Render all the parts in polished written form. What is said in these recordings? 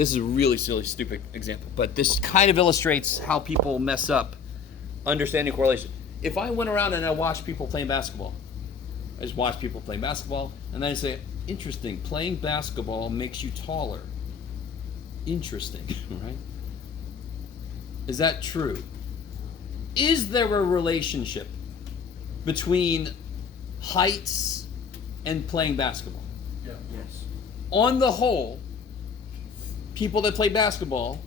This is a really silly, stupid example, but this kind of illustrates how people mess up understanding correlation. If I went around and I watched people playing basketball, I just watch people playing basketball, and then I say, interesting, playing basketball makes you taller. Interesting, right? Is that true? Is there a relationship between heights and playing basketball? Yeah. Yes. On the whole, people that play basketball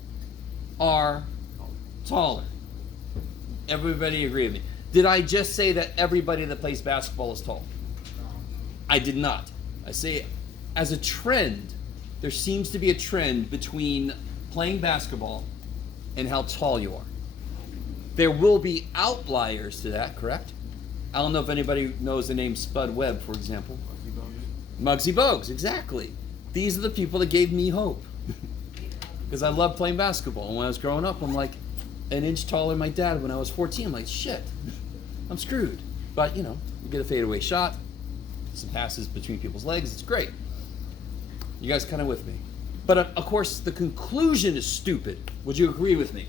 are taller. Everybody agree with me. Did I just say that everybody that plays basketball is tall? No. I did not. I say as a trend, there seems to be a trend between playing basketball and how tall you are. There will be outliers to that, correct? I don't know if anybody knows the name Spud Webb, for example. Muggsy Bogues, exactly. These are the people that gave me hope. Because I loved playing basketball. And when I was growing up, I'm like an inch taller than my dad when I was 14. I'm like, shit, I'm screwed. But, you get a fadeaway shot, some passes between people's legs. It's great. You guys kind of with me? But, of course, the conclusion is stupid. Would you agree with me?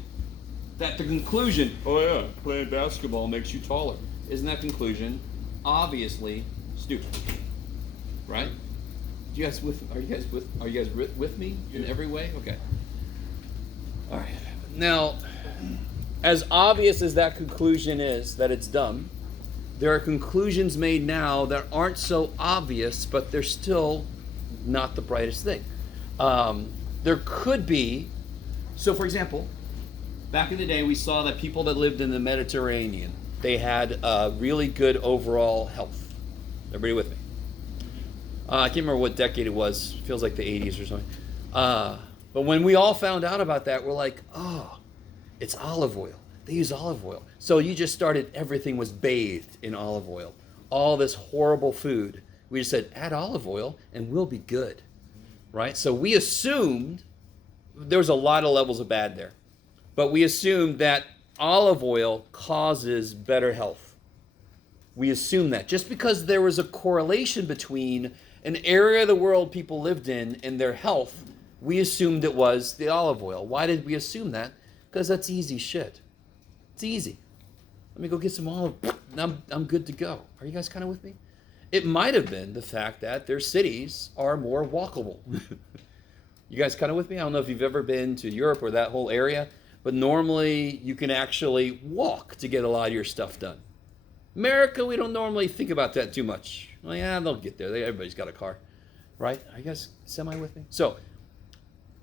That the conclusion, oh yeah, playing basketball makes you taller. Isn't that conclusion obviously stupid? Right? Are you guys with me in every way? Okay. All right. Now, as obvious as that conclusion is that it's dumb, there are conclusions made now that aren't so obvious, but they're still not the brightest thing. There could be, so for example, back in the day we saw that people that lived in the Mediterranean, they had really good overall health. Everybody with me? I can't remember what decade it was. Feels like the 80s or something. But when we all found out about that, we're like, oh, it's olive oil. They use olive oil. So you just started, everything was bathed in olive oil. All this horrible food. We just said, add olive oil and we'll be good. Right? So we assumed, there was a lot of levels of bad there. But we assumed that olive oil causes better health. We assumed that. Just because there was a correlation between an area of the world people lived in and their health, we assumed it was the olive oil. Why did we assume that? Because that's easy shit. It's easy. Let me go get some olive and I'm good to go. Are you guys kind of with me? It might have been the fact that their cities are more walkable. You guys kind of with me? I don't know if you've ever been to Europe or that whole area, but normally you can actually walk to get a lot of your stuff done. America, we don't normally think about that too much. Well, yeah, they'll get there. Everybody's got a car, right? Are you guys semi with me? So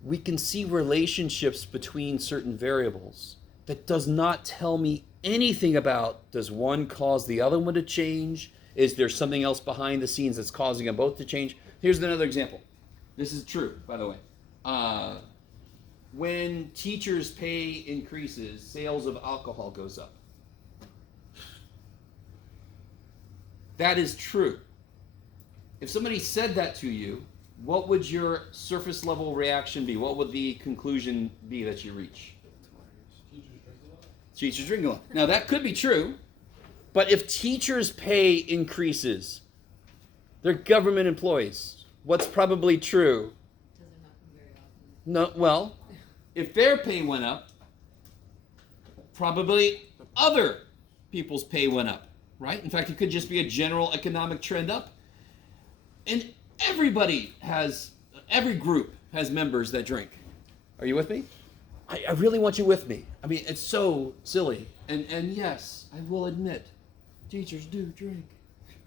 we can see relationships between certain variables that does not tell me anything about, does one cause the other one to change? Is there something else behind the scenes that's causing them both to change? Here's another example. This is true, by the way. When teachers' pay increases, sales of alcohol goes up. That is true. If somebody said that to you, what would your surface level reaction be? What would the conclusion be that you reach? Teachers drink a lot. Now that could be true, but if teachers' pay increases, they're government employees. What's probably true? Doesn't happen very often. No, well, if their pay went up, probably other people's pay went up, right? In fact, it could just be a general economic trend up. And every group has members that drink. Are you with me? I really want you with me. I mean, it's so silly. And yes, I will admit, teachers do drink.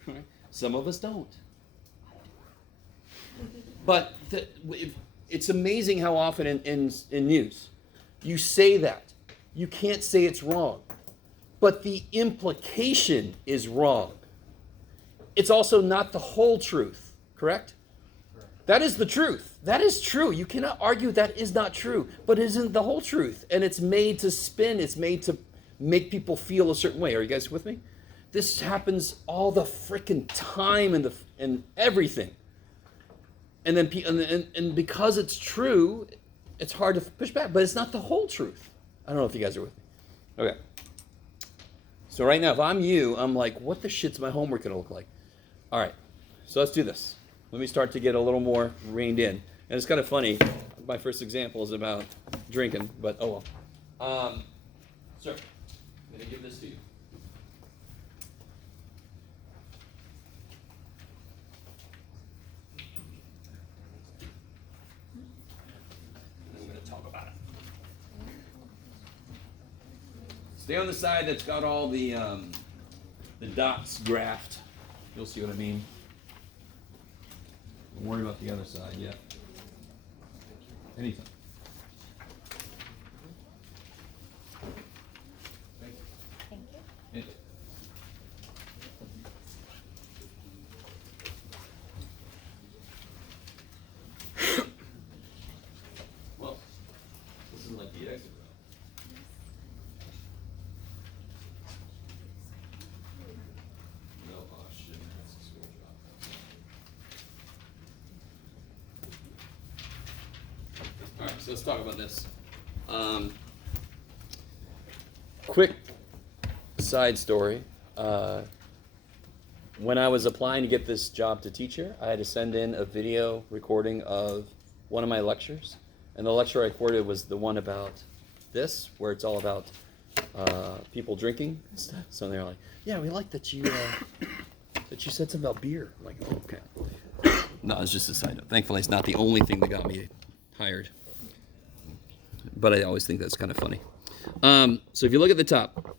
Right? Some of us don't. But it's amazing how often in news you say that. You can't say it's wrong. But the implication is wrong. It's also not the whole truth, correct? That is the truth. That is true. You cannot argue that is not true, but it isn't the whole truth. And it's made to spin. It's made to make people feel a certain way. Are you guys with me? This happens all the freaking time in everything. And then and because it's true, it's hard to push back, but it's not the whole truth. I don't know if you guys are with me. Okay. So right now, if I'm you, I'm like, what the shit's my homework going to look like? All right. So let's do this. Let me start to get a little more reined in. And it's kind of funny. my first example is about drinking, but oh well. Sir, I'm going to give this to you. I'm going to talk about it. Stay on the side that's got all the dots graphed. You'll see what I mean. Don't worry about the other side yet. Anything. Thank you. Anything. Well, this is like the exit row. No, shit, that's a school job. All right, so let's talk about this. Quick side story. When I was applying to get this job to teacher, I had to send in a video recording of one of my lectures. And the lecture I recorded was the one about this, where it's all about people drinking and stuff. So they're like, yeah, we like that you said something about beer. I'm like, oh, okay. No, it's just a side note. Thankfully, it's not the only thing that got me hired. But I always think that's kind of funny. So if you look at the top,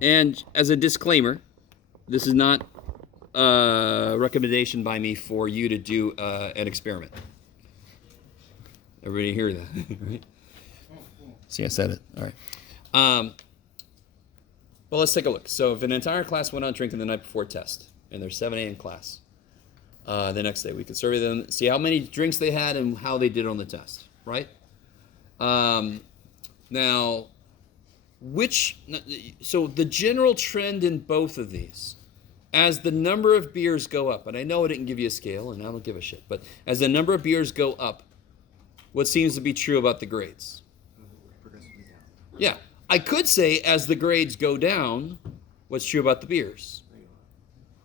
and as a disclaimer, this is not a recommendation by me for you to do an experiment. Everybody hear that, right? See, I said it. All right. Well, let's take a look. So if an entire class went on drinking the night before test, and there's 7 a.m. class, the next day we could survey them, see how many drinks they had and how they did on the test, right? Now, so the general trend in both of these, as the number of beers go up, and I know I didn't give you a scale, and I don't give a shit, but as the number of beers go up, what seems to be true about the grades? Yeah, I could say as the grades go down, what's true about the beers?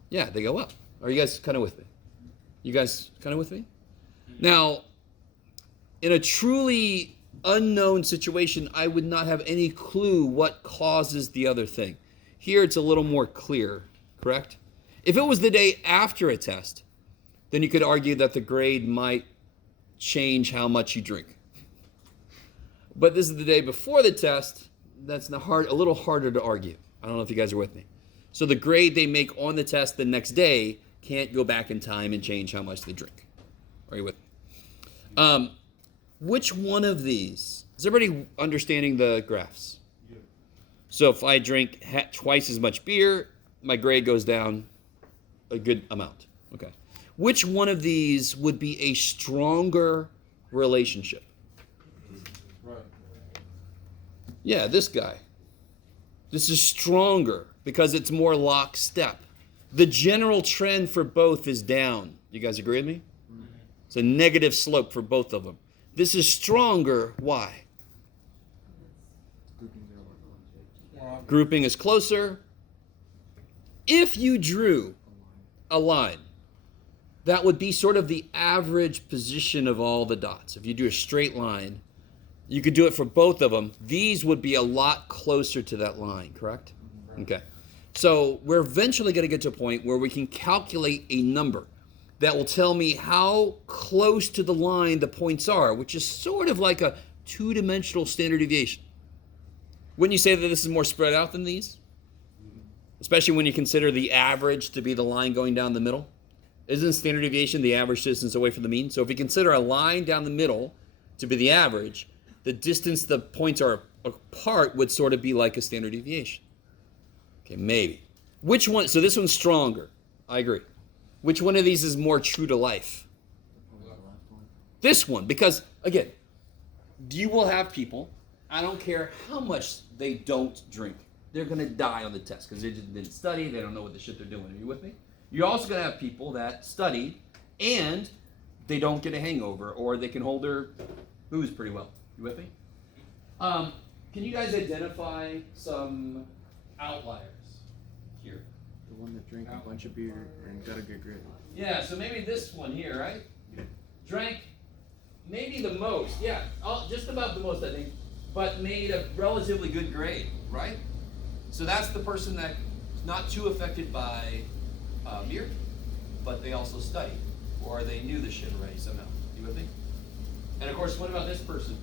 Yeah, they go up. Are you guys kind of with me? You guys kind of with me? Now, in a truly unknown situation, I would not have any clue what causes the other thing. Here it's a little more clear, correct? If it was the day after a test, then you could argue that the grade might change how much you drink. But this is the day before the test, that's a little harder to argue. I don't know if you guys are with me. So the grade they make on the test the next day can't go back in time and change how much they drink. Are you with me? Which one of these, is everybody understanding the graphs? Yeah. So if I drink twice as much beer, my grade goes down a good amount. Okay. Which one of these would be a stronger relationship? Right. Yeah, this guy. This is stronger because it's more lockstep. The general trend for both is down. You guys agree with me? Mm-hmm. It's a negative slope for both of them. This is stronger. Why? Grouping is closer. If you drew a line, that would be sort of the average position of all the dots. If you do a straight line, you could do it for both of them. These would be a lot closer to that line, correct? Okay. So we're eventually going to get to a point where we can calculate a number that will tell me how close to the line the points are, which is sort of like a two-dimensional standard deviation. Wouldn't you say that this is more spread out than these? Especially when you consider the average to be the line going down the middle. Isn't standard deviation the average distance away from the mean? So if you consider a line down the middle to be the average, the distance the points are apart would sort of be like a standard deviation. Okay, maybe. Which one? So this one's stronger. I agree. Which one of these is more true to life? This one, because again, you will have people, I don't care how much they don't drink, they're going to die on the test because they just didn't study, they don't know what the shit they're doing. Are you with me? You're also going to have people that studied and they don't get a hangover or they can hold their booze pretty well. You with me? Can you guys identify some outliers here? The one that drank a bunch of beer and got a good grade. Yeah, so maybe this one here, right? Drank maybe the most, yeah, just about the most, I think, but made a relatively good grade, right? So that's the person that's not too affected by beer, but they also studied, or they knew the shit already somehow. You with me? And of course, what about this person?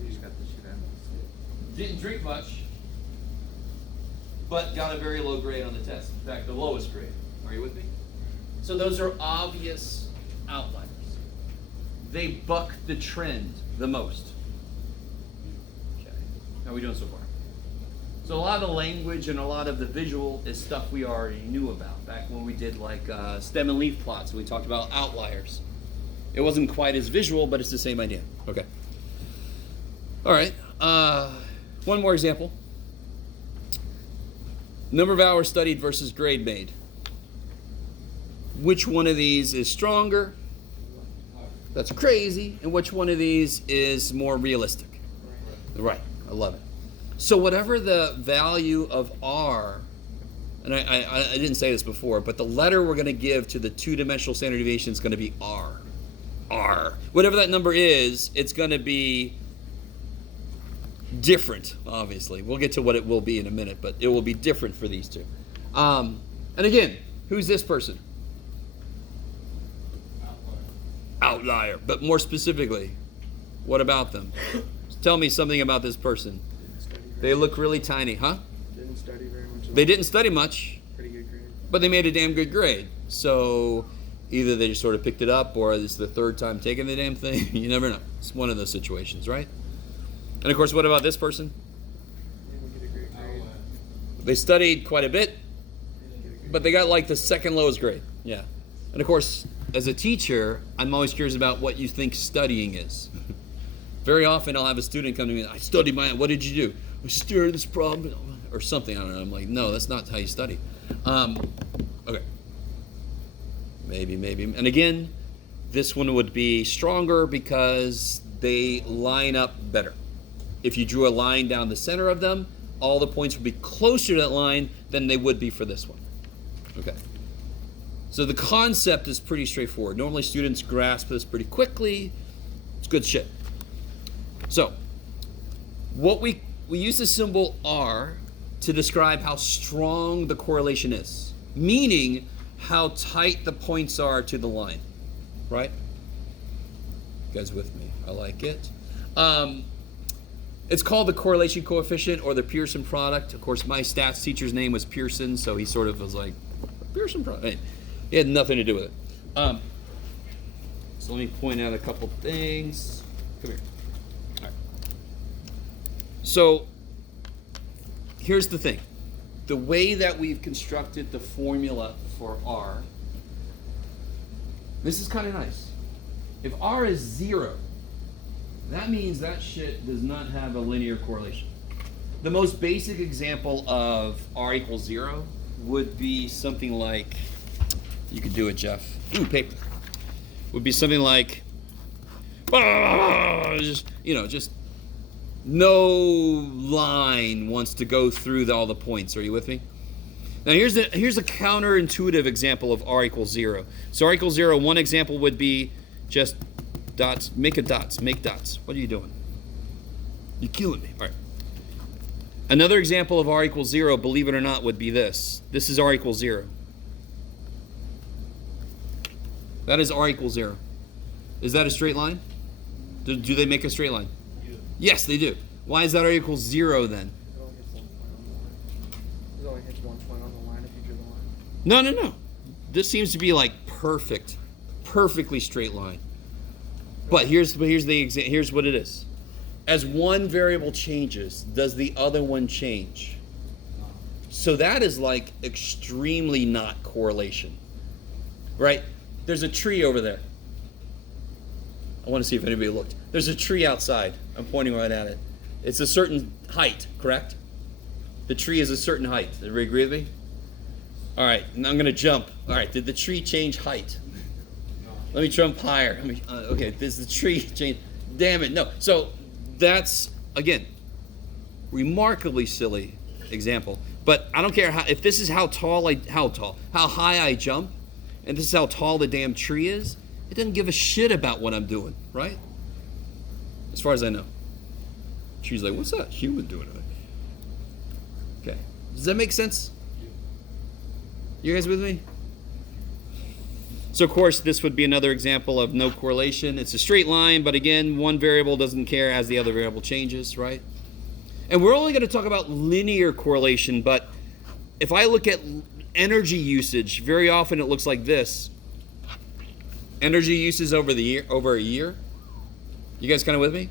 You just got the shit out of it. Didn't drink much, but got a very low grade on the test. In fact, the lowest grade. Are you with me? So those are obvious outliers. They buck the trend the most. Okay. How are we doing so far? So a lot of the language and a lot of the visual is stuff we already knew about. Back when we did like stem and leaf plots, we talked about outliers. It wasn't quite as visual, but it's the same idea. Okay. All right. One more example. Number of hours studied versus grade made. Which one of these is stronger? That's crazy. And which one of these is more realistic? Right. I love it. So whatever the value of R, and I didn't say this before, but the letter we're going to give to the two-dimensional standard deviation is going to be R. R. Whatever that number is, it's going to be different, obviously. We'll get to what it will be in a minute, but it will be different for these two. And again, who's this person? Outlier. But more specifically, what about them? Tell me something about this person. They look really tiny, huh? Didn't study very much. They didn't study much, Pretty good grade. but they made a damn good grade. So either they just sort of picked it up, or it's the third time taking the damn thing. You never know. It's one of those situations, right? And of course, what about this person? Didn't get a great grade. They studied quite a bit, Didn't get a good but they got like the second lowest grade. Yeah. And of course, as a teacher, I'm always curious about what you think studying is. Very often I'll have a student come to me, I studied what did you do? I stared at this problem, or something, I don't know. I'm like, no, that's not how you study. Okay. Maybe. And again, this one would be stronger because they line up better. If you drew a line down the center of them, all the points would be closer to that line than they would be for this one. Okay. So the concept is pretty straightforward. Normally students grasp this pretty quickly. It's good shit. So, what we use the symbol R to describe how strong the correlation is, meaning how tight the points are to the line, right? You guys with me? I like it. It's called the correlation coefficient or the Pearson product. Of course, my stats teacher's name was Pearson, so he sort of was like, Pearson product. He had nothing to do with it. So let me point out a couple things. Come here. All right. So here's the thing. The way that we've constructed the formula for R, this is kind of nice. If R is 0, that means that shit does not have a linear correlation. The most basic example of R equals 0 would be something like, you could do it, Jeff. Ooh, paper. Would be something like, just no line wants to go through all the points. Are you with me? Now here's a counterintuitive example of R equals 0. So R equals 0, one example would be just dots, make dots. What are you doing? You're killing me. All right. Another example of R equals 0, believe it or not, would be this. This is R equals 0. That is R equals 0. Is that a straight line? Do they make a straight line? Yeah. Yes, they do. Why is that R equals 0 then? It only hits 1 point on the line if you drew the line. No. This seems to be like perfectly straight line. But here's what it is. As one variable changes, does the other one change? So that is like extremely not correlation, right? There's a tree over there. I want to see if anybody looked. There's a tree outside. I'm pointing right at it. It's a certain height, correct? The tree is a certain height. Everybody agree with me? All right, and I'm going to jump. All right, did the tree change height? Let me jump higher. Okay, does the tree change? Damn it, no. So that's, again, remarkably silly example. But I don't care if this is how high I jump, and this is how tall the damn tree is, it doesn't give a shit about what I'm doing, right? as far as I know. She's like, what's that human doing? Okay. Does that make sense? You guys with me? So of course, this would be another example of no correlation. It's a straight line, but again, one variable doesn't care as the other variable changes, right? And we're only going to talk about linear correlation, but if I look at energy usage, very often it looks like this. Energy usage over a year. You guys kind of with me?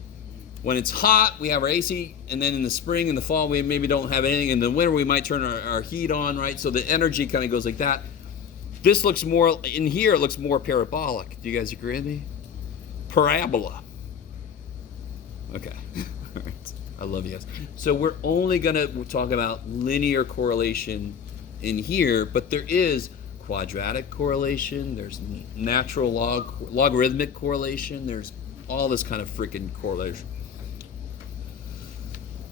When it's hot, we have our AC, and then in the spring and the fall, we maybe don't have anything. In the winter, we might turn our heat on, right? So the energy kind of goes like that. This looks more, in here, it looks more parabolic. Do you guys agree with me? Parabola. Okay. All right. I love you guys. So we're only going to talk about linear correlation in here, but there is quadratic correlation, there's natural logarithmic correlation, there's all this kind of freaking correlation.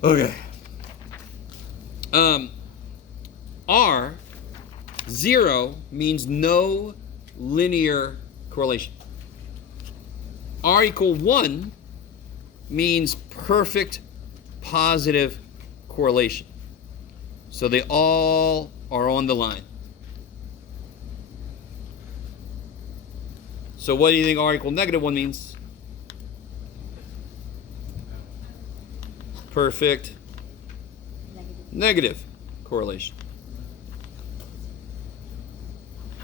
Okay. R, 0 means no linear correlation. R equal 1 means perfect positive correlation. So they all are on the line. So what do you think R equal -1 means? Perfect negative correlation.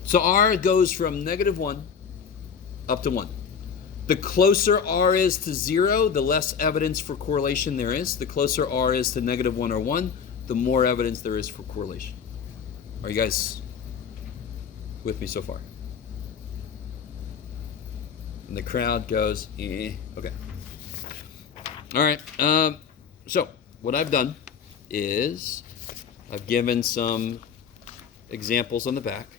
So R goes from -1 up to 1. The closer R is to 0, the less evidence for correlation there is. The closer R is to -1 or 1, the more evidence there is for correlation. Are you guys with me so far? And the crowd goes, eh. Okay. All right. So what I've done is I've given some examples on the back.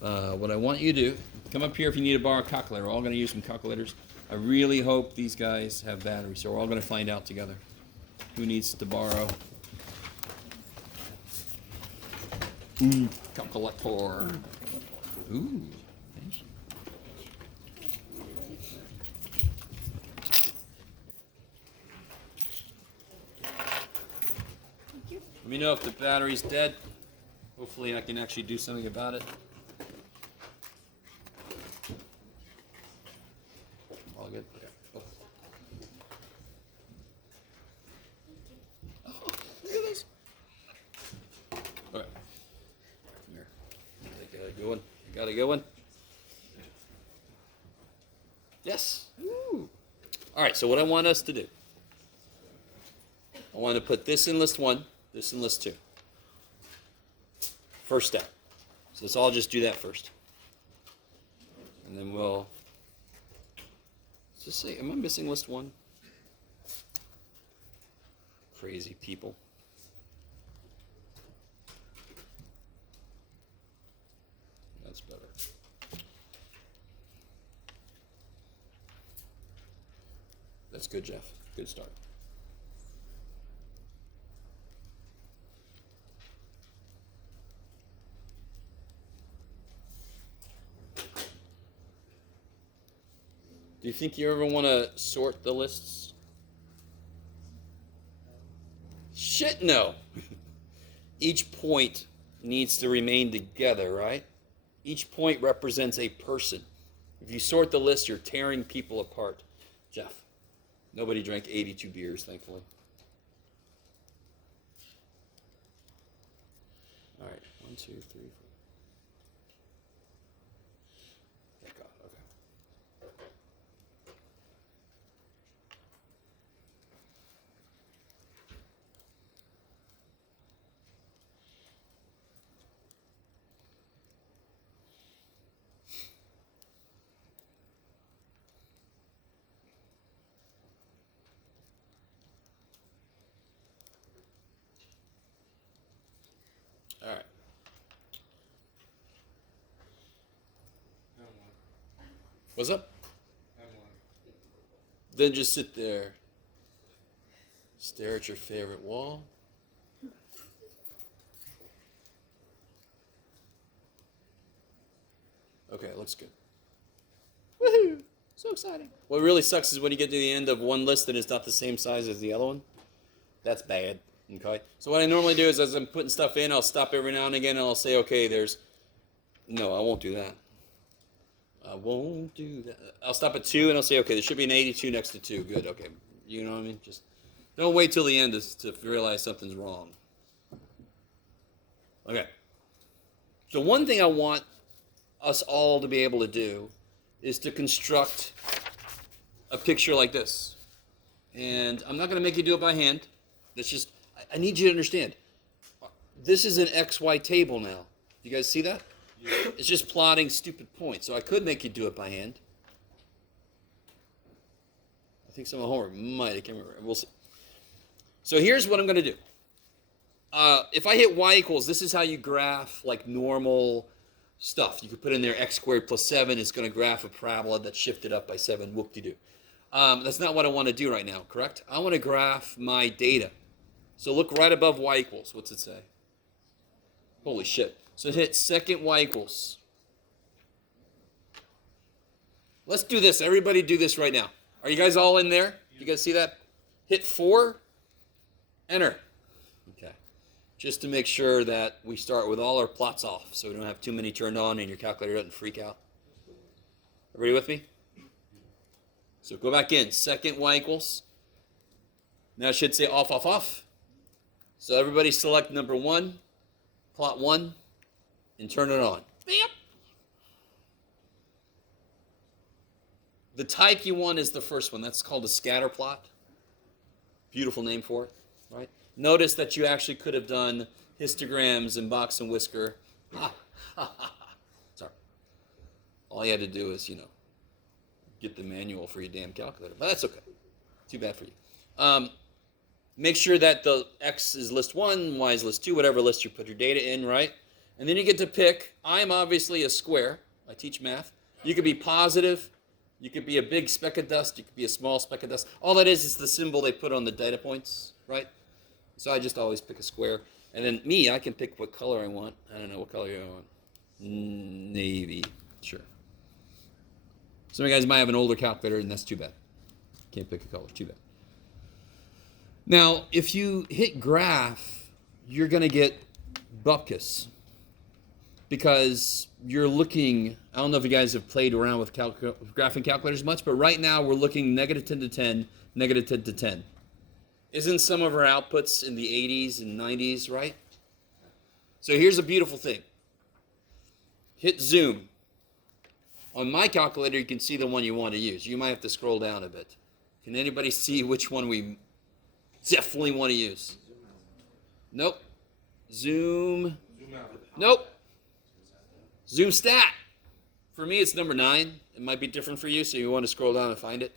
What I want you to do, come up here if you need to borrow a calculator. We're all going to use some calculators. I really hope these guys have batteries, so we're all going to find out together who needs to borrow. Calculator. Ooh. Thank you. Let me know if the battery's dead. Hopefully I can actually do something about it. All good? Okay. Oh. Oh, look at this. Okay. Come here. Got a good one. Got a good one. Yes. Woo. All right, so what I want us to do, I want to put this in list 1, this in list 2. First step. So let's all just do that first. And then we'll just say, am I missing list 1? Crazy people. That's better. That's good, Jeff. Good start. Do you think you ever want to sort the lists? Shit, no. Each point needs to remain together, right? Each point represents a person. If you sort the list, you're tearing people apart. Jeff, nobody drank 82 beers, thankfully. All right, 1, 2, 3, 4. Thank God, okay. All right. What's up? Then just sit there. Stare at your favorite wall. Okay, looks good. Woohoo! So exciting. What really sucks is when you get to the end of one list and it's not the same size as the other one. That's bad. Okay. So what I normally do is as I'm putting stuff in, I'll stop every now and again and I'll say, okay, no, I won't do that. I won't do that. I'll stop at 2 and I'll say, okay, there should be an 82 next to 2. Good. Okay. You know what I mean? Just don't wait till the end to realize something's wrong. Okay. So one thing I want us all to be able to do is to construct a picture like this. And I'm not going to make you do it by hand. That's just, I need you to understand. This is an XY table now. You guys see that? Yeah. It's just plotting stupid points. So I could make you do it by hand. I think some of the homework might. I can't remember. We'll see. So here's what I'm going to do. If I hit y equals, this is how you graph like normal stuff. You could put in there x squared plus 7 is going to graph a parabola that's shifted up by 7. Whoop-de-doo. That's not what I want to do right now, correct? I want to graph my data. So look right above y equals. What's it say? Holy shit. So hit second y equals. Let's do this. Everybody do this right now. Are you guys all in there? You guys see that? Hit 4. Enter. Okay. Just to make sure that we start with all our plots off so we don't have too many turned on and your calculator doesn't freak out. Everybody with me? So go back in. Second y equals. Now it should say off, off, off. So everybody select number 1, plot 1, and turn it on. Bam. The type you want is the first one. That's called a scatter plot. Beautiful name for it, right? Notice that you actually could have done histograms and box and whisker. Sorry. All you had to do is, get the manual for your damn calculator. But that's okay. Too bad for you. Make sure that the X is list 1, Y is list 2, whatever list you put your data in, right? And then you get to pick. I'm obviously a square. I teach math. You could be positive. You could be a big speck of dust. You could be a small speck of dust. All that is the symbol they put on the data points, right? So I just always pick a square. And then me, I can pick what color I want. I don't know what color I want. Navy. Sure. Some of you guys might have an older calculator, and that's too bad. Can't pick a color. Too bad. Now, if you hit graph, you're going to get bupkis. Because you're looking, I don't know if you guys have played around with graphing calculators much, but right now we're looking negative 10 to 10, negative 10 to 10. Isn't some of our outputs in the 80s and 90s, right? So here's a beautiful thing. Hit zoom. On my calculator, you can see the one you want to use. You might have to scroll down a bit. Can anybody see which one we definitely want to use? Nope. Zoom. Nope. Zoom stat. For me, it's number 9. It might be different for you, so you want to scroll down and find it.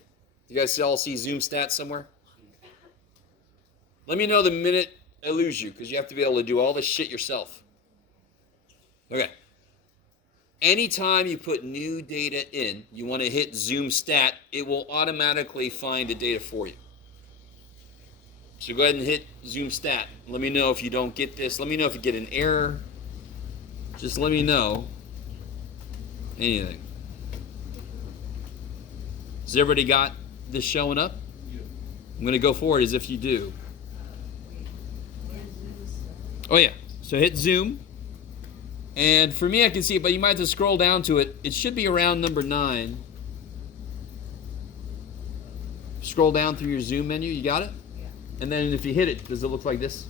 You guys all see zoom stat somewhere? Let me know the minute I lose you, because you have to be able to do all this shit yourself. Okay. Anytime you put new data in, you want to hit zoom stat, it will automatically find the data for you. So go ahead and hit zoom stat. Let me know if you don't get this. Let me know if you get an error. Just let me know. Anything. Has everybody got this showing up? Yeah. I'm going to go forward as if you do. Oh yeah. So hit zoom. And for me, I can see it, but you might have to scroll down to it. It should be around number 9. Scroll down through your zoom menu. You got it? Yeah. And then if you hit it, does it look like this?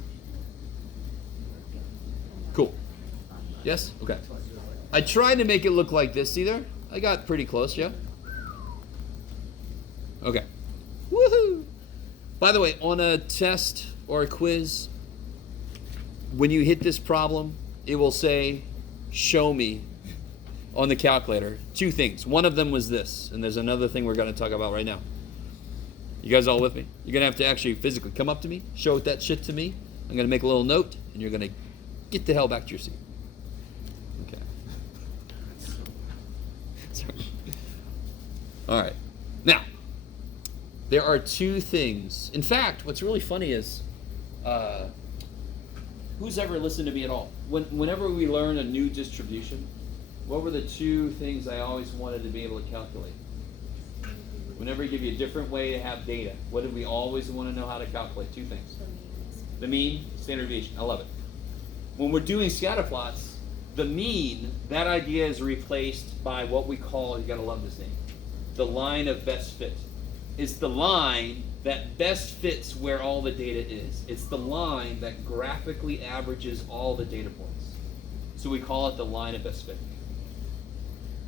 Cool. Yes? Okay. I tried to make it look like this. See there? I got pretty close, yeah? Okay. Woohoo! By the way, on a test or a quiz, when you hit this problem, it will say, show me on the calculator. 2 things. One of them was this, and there's another thing we're going to talk about right now. You guys all with me? You're going to have to actually physically come up to me, show that shit to me. I'm going to make a little note, and you're going to get the hell back to your seat. Okay. Sorry. All right. Now, there are 2 things. In fact, what's really funny is, who's ever listened to me at all? Whenever we learn a new distribution, what were the 2 things I always wanted to be able to calculate? Whenever I give you a different way to have data, what do we always want to know how to calculate? Two things. The mean, standard deviation. I love it. When we're doing scatter plots, the mean, that idea is replaced by what we call, you gotta love this name, the line of best fit. It's the line that best fits where all the data is. It's the line that graphically averages all the data points. So we call it the line of best fit.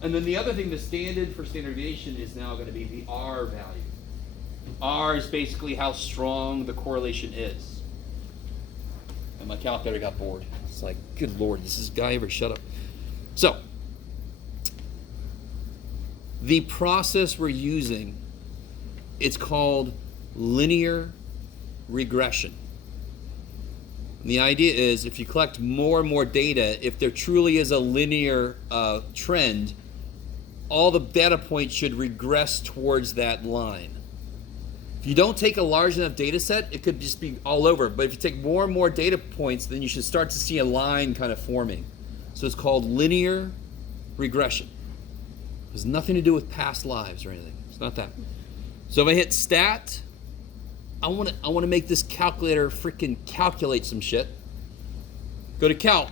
And then the other thing, the standard for standard deviation is now going to be the R value. R is basically how strong the correlation is. And my calculator got bored. It's like, good Lord, does this guy ever shut up? So, the process we're using, it's called linear regression. And the idea is if you collect more and more data, if there truly is a linear trend, all the data points should regress towards that line. If you don't take a large enough data set, it could just be all over. But if you take more and more data points, then you should start to see a line kind of forming. So it's called linear regression. It has nothing to do with past lives or anything. It's not that. So if I hit stat, I want to make this calculator freaking calculate some shit. Go to calc,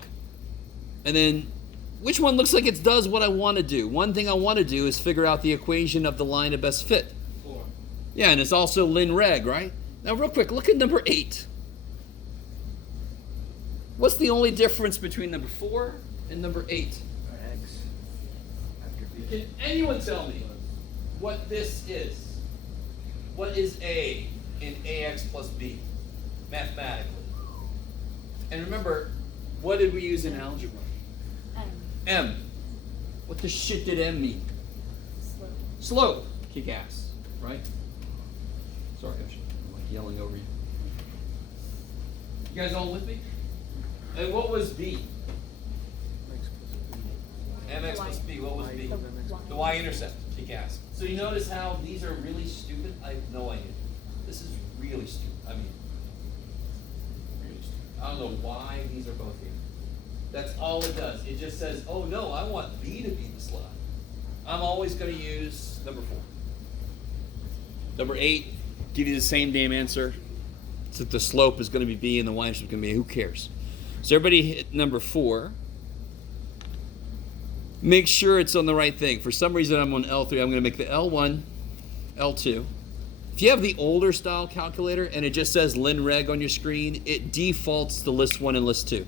and then which one looks like it does what I want to do? One thing I want to do is figure out the equation of the line of best fit. 4. Yeah, and it's also lin reg, right? Now real quick, look at number 8. What's the only difference between number 4 and number 8? X. After B. Can anyone tell me what this is? What is A in AX plus B, mathematically? And remember, what did we use in algebra? M. What the shit did M mean? Slope. Kick ass, right? Sorry, I'm like yelling over you. You guys all with me? And what was B? MX plus B. What was B? The y-intercept. Kick ass. So you notice how these are really stupid? I have no idea. This is really stupid. I mean, really stupid. I don't know why these are both here. That's all it does. It just says, oh no, I want B to be the slide. I'm always going to use number 4. Number 8, give you the same damn answer. So the slope is going to be B and the y-intercept is going to be, who cares? So everybody hit number 4. Make sure it's on the right thing. For some reason I'm on L3. I'm going to make the L1, L2. If you have the older style calculator and it just says lin reg on your screen, it defaults to list 1 and list 2.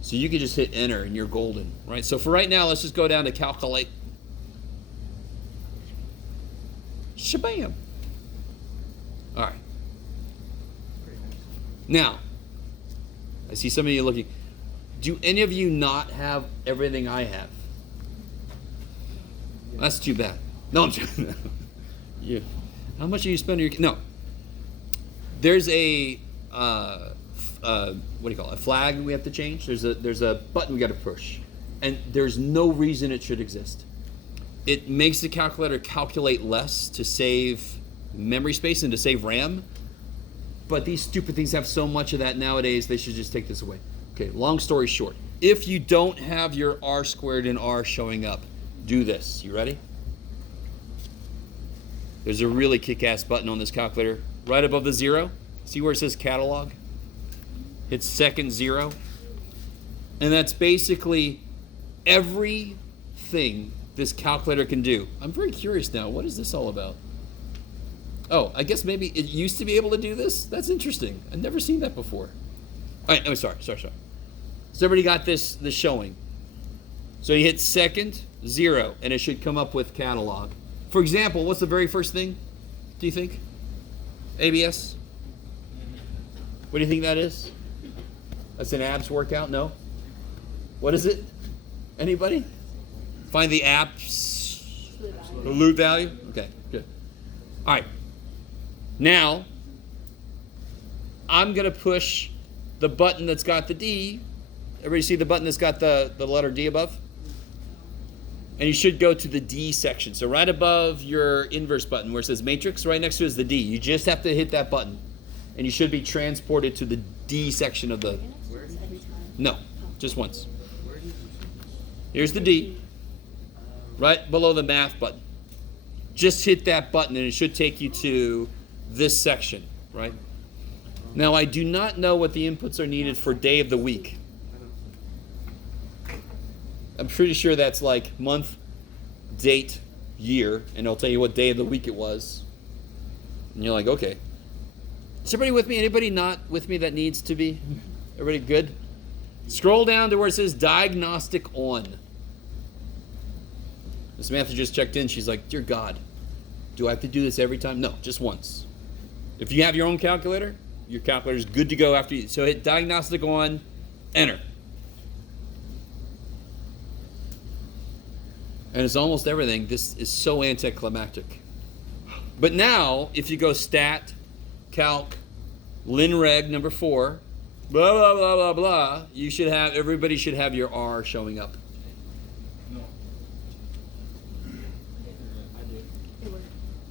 So you can just hit enter and you're golden, right? So for right now, let's just go down to calculate. Shabam. All right. Now, I see some of you looking. Do any of you not have everything I have? That's too bad. No, I'm joking. Yeah. How much are you spending your... No. There's a... what do you call it? A flag we have to change. There's a button we got to push, and there's no reason it should exist. It makes the calculator calculate less to save memory space and to save RAM. But these stupid things have so much of that nowadays. They should just take this away. Okay. Long story short, if you don't have your R squared and R showing up, do this. You ready? There's a really kick-ass button on this calculator right above the 0. See where it says catalog? Hit second 0. And that's basically everything this calculator can do. I'm very curious now. What is this all about? Oh, I guess maybe it used to be able to do this? That's interesting. I've never seen that before. All right, sorry. So everybody got this showing. So you hit second 0, and it should come up with catalog. For example, what's the very first thing, do you think? ABS? What do you think that is? That's an abs workout? No? What is it? Anybody? Find the absolute value? Okay, good. All right. Now, I'm going to push the button that's got the D. Everybody see the button that's got the letter D above? And you should go to the D section. So right above your inverse button where it says matrix, right next to it is the D. You just have to hit that button. And you should be transported to the D section of the... No, just once. Here's the D. Right below the math button. just hit that button and it should take you to this section, right? Now, I do not know what the inputs are needed for day of the week. I'm pretty sure that's like month, date, year, and it'll tell you what day of the week it was. And you're like, okay. Is everybody with me? Anybody not with me that needs to be? Everybody good? Scroll down to where it says diagnostic on. Samantha just checked in. She's like, dear God, do I have to do this every time? No, just once. If you have your own calculator, your calculator's good to go after you. So hit diagnostic on, enter. And it's almost everything. This is so anticlimactic. But now, if you go stat, calc, linreg number 4, blah, blah, blah, blah, blah, everybody should have your R showing up.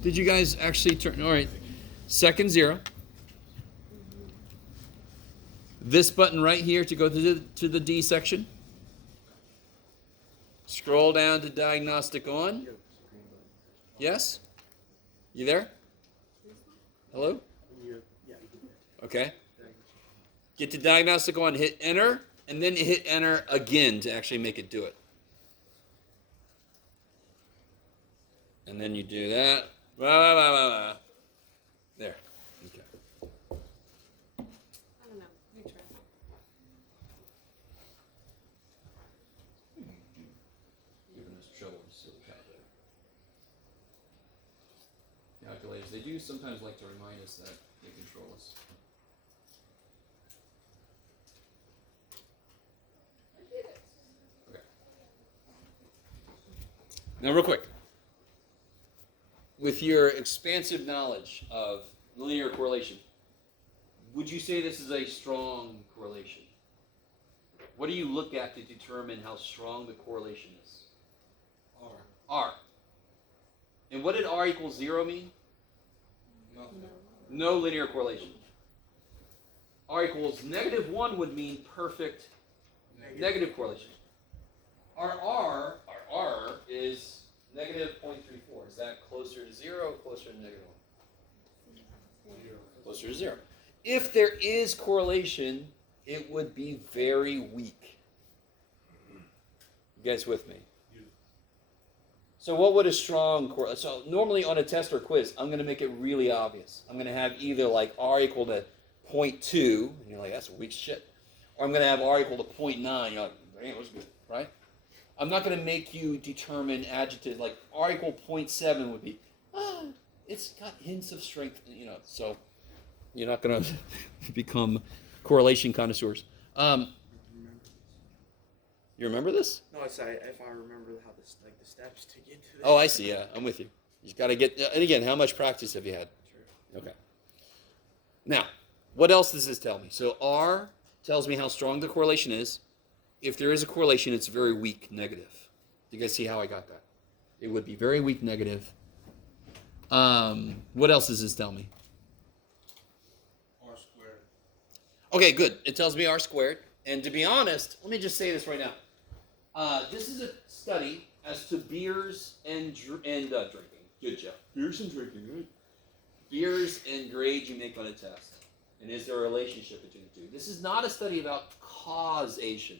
Did you guys actually turn? All right. Second 0. This button right here to go to the D section. Scroll down to diagnostic on. Yes? You there? Hello? Okay. Get to diagnostic on, hit enter, and then hit enter again to actually make it do it. And then you do that. Blah, blah, blah, blah, blah. There. Okay. I don't know. You try. Giving us trouble, silly calculators. They do sometimes like to remind us that they control us. Okay. Now, real quick. With your expansive knowledge of linear correlation, would you say this is a strong correlation? What do you look at to determine how strong the correlation is? R. R. And what did R equals 0 mean? Nothing. No linear correlation. R equals -1 would mean perfect negative correlation. Our R is -0.34. Is that closer to 0 or closer to -1? Closer to 0. If there is correlation, it would be very weak. You guys with me? So what would a strong correlation? So normally on a test or quiz, I'm going to make it really obvious. I'm going to have either like R equal to 0.2, and you're like, that's weak shit. Or I'm going to have R equal to 0.9, you're like, damn, that's good, right? I'm not going to make you determine adjectives like R equal 0.7 would be, it's got hints of strength, so you're not going to become correlation connoisseurs. You remember this? No, it's if I remember how the steps to get to this. Oh, I see, yeah, I'm with you. You got to get, and again, how much practice have you had? Sure. Okay. Now, what else does this tell me? So R tells me how strong the correlation is. If there is a correlation, it's very weak negative. You guys see how I got that? It would be very weak negative. What else does this tell me? R squared. Okay, good. It tells me R squared. And to be honest, let me just say this right now. This is a study as to beers and drinking. Good job. Beers and drinking, right? Beers and grades you make on a test. And is there a relationship between the two? This is not a study about causation.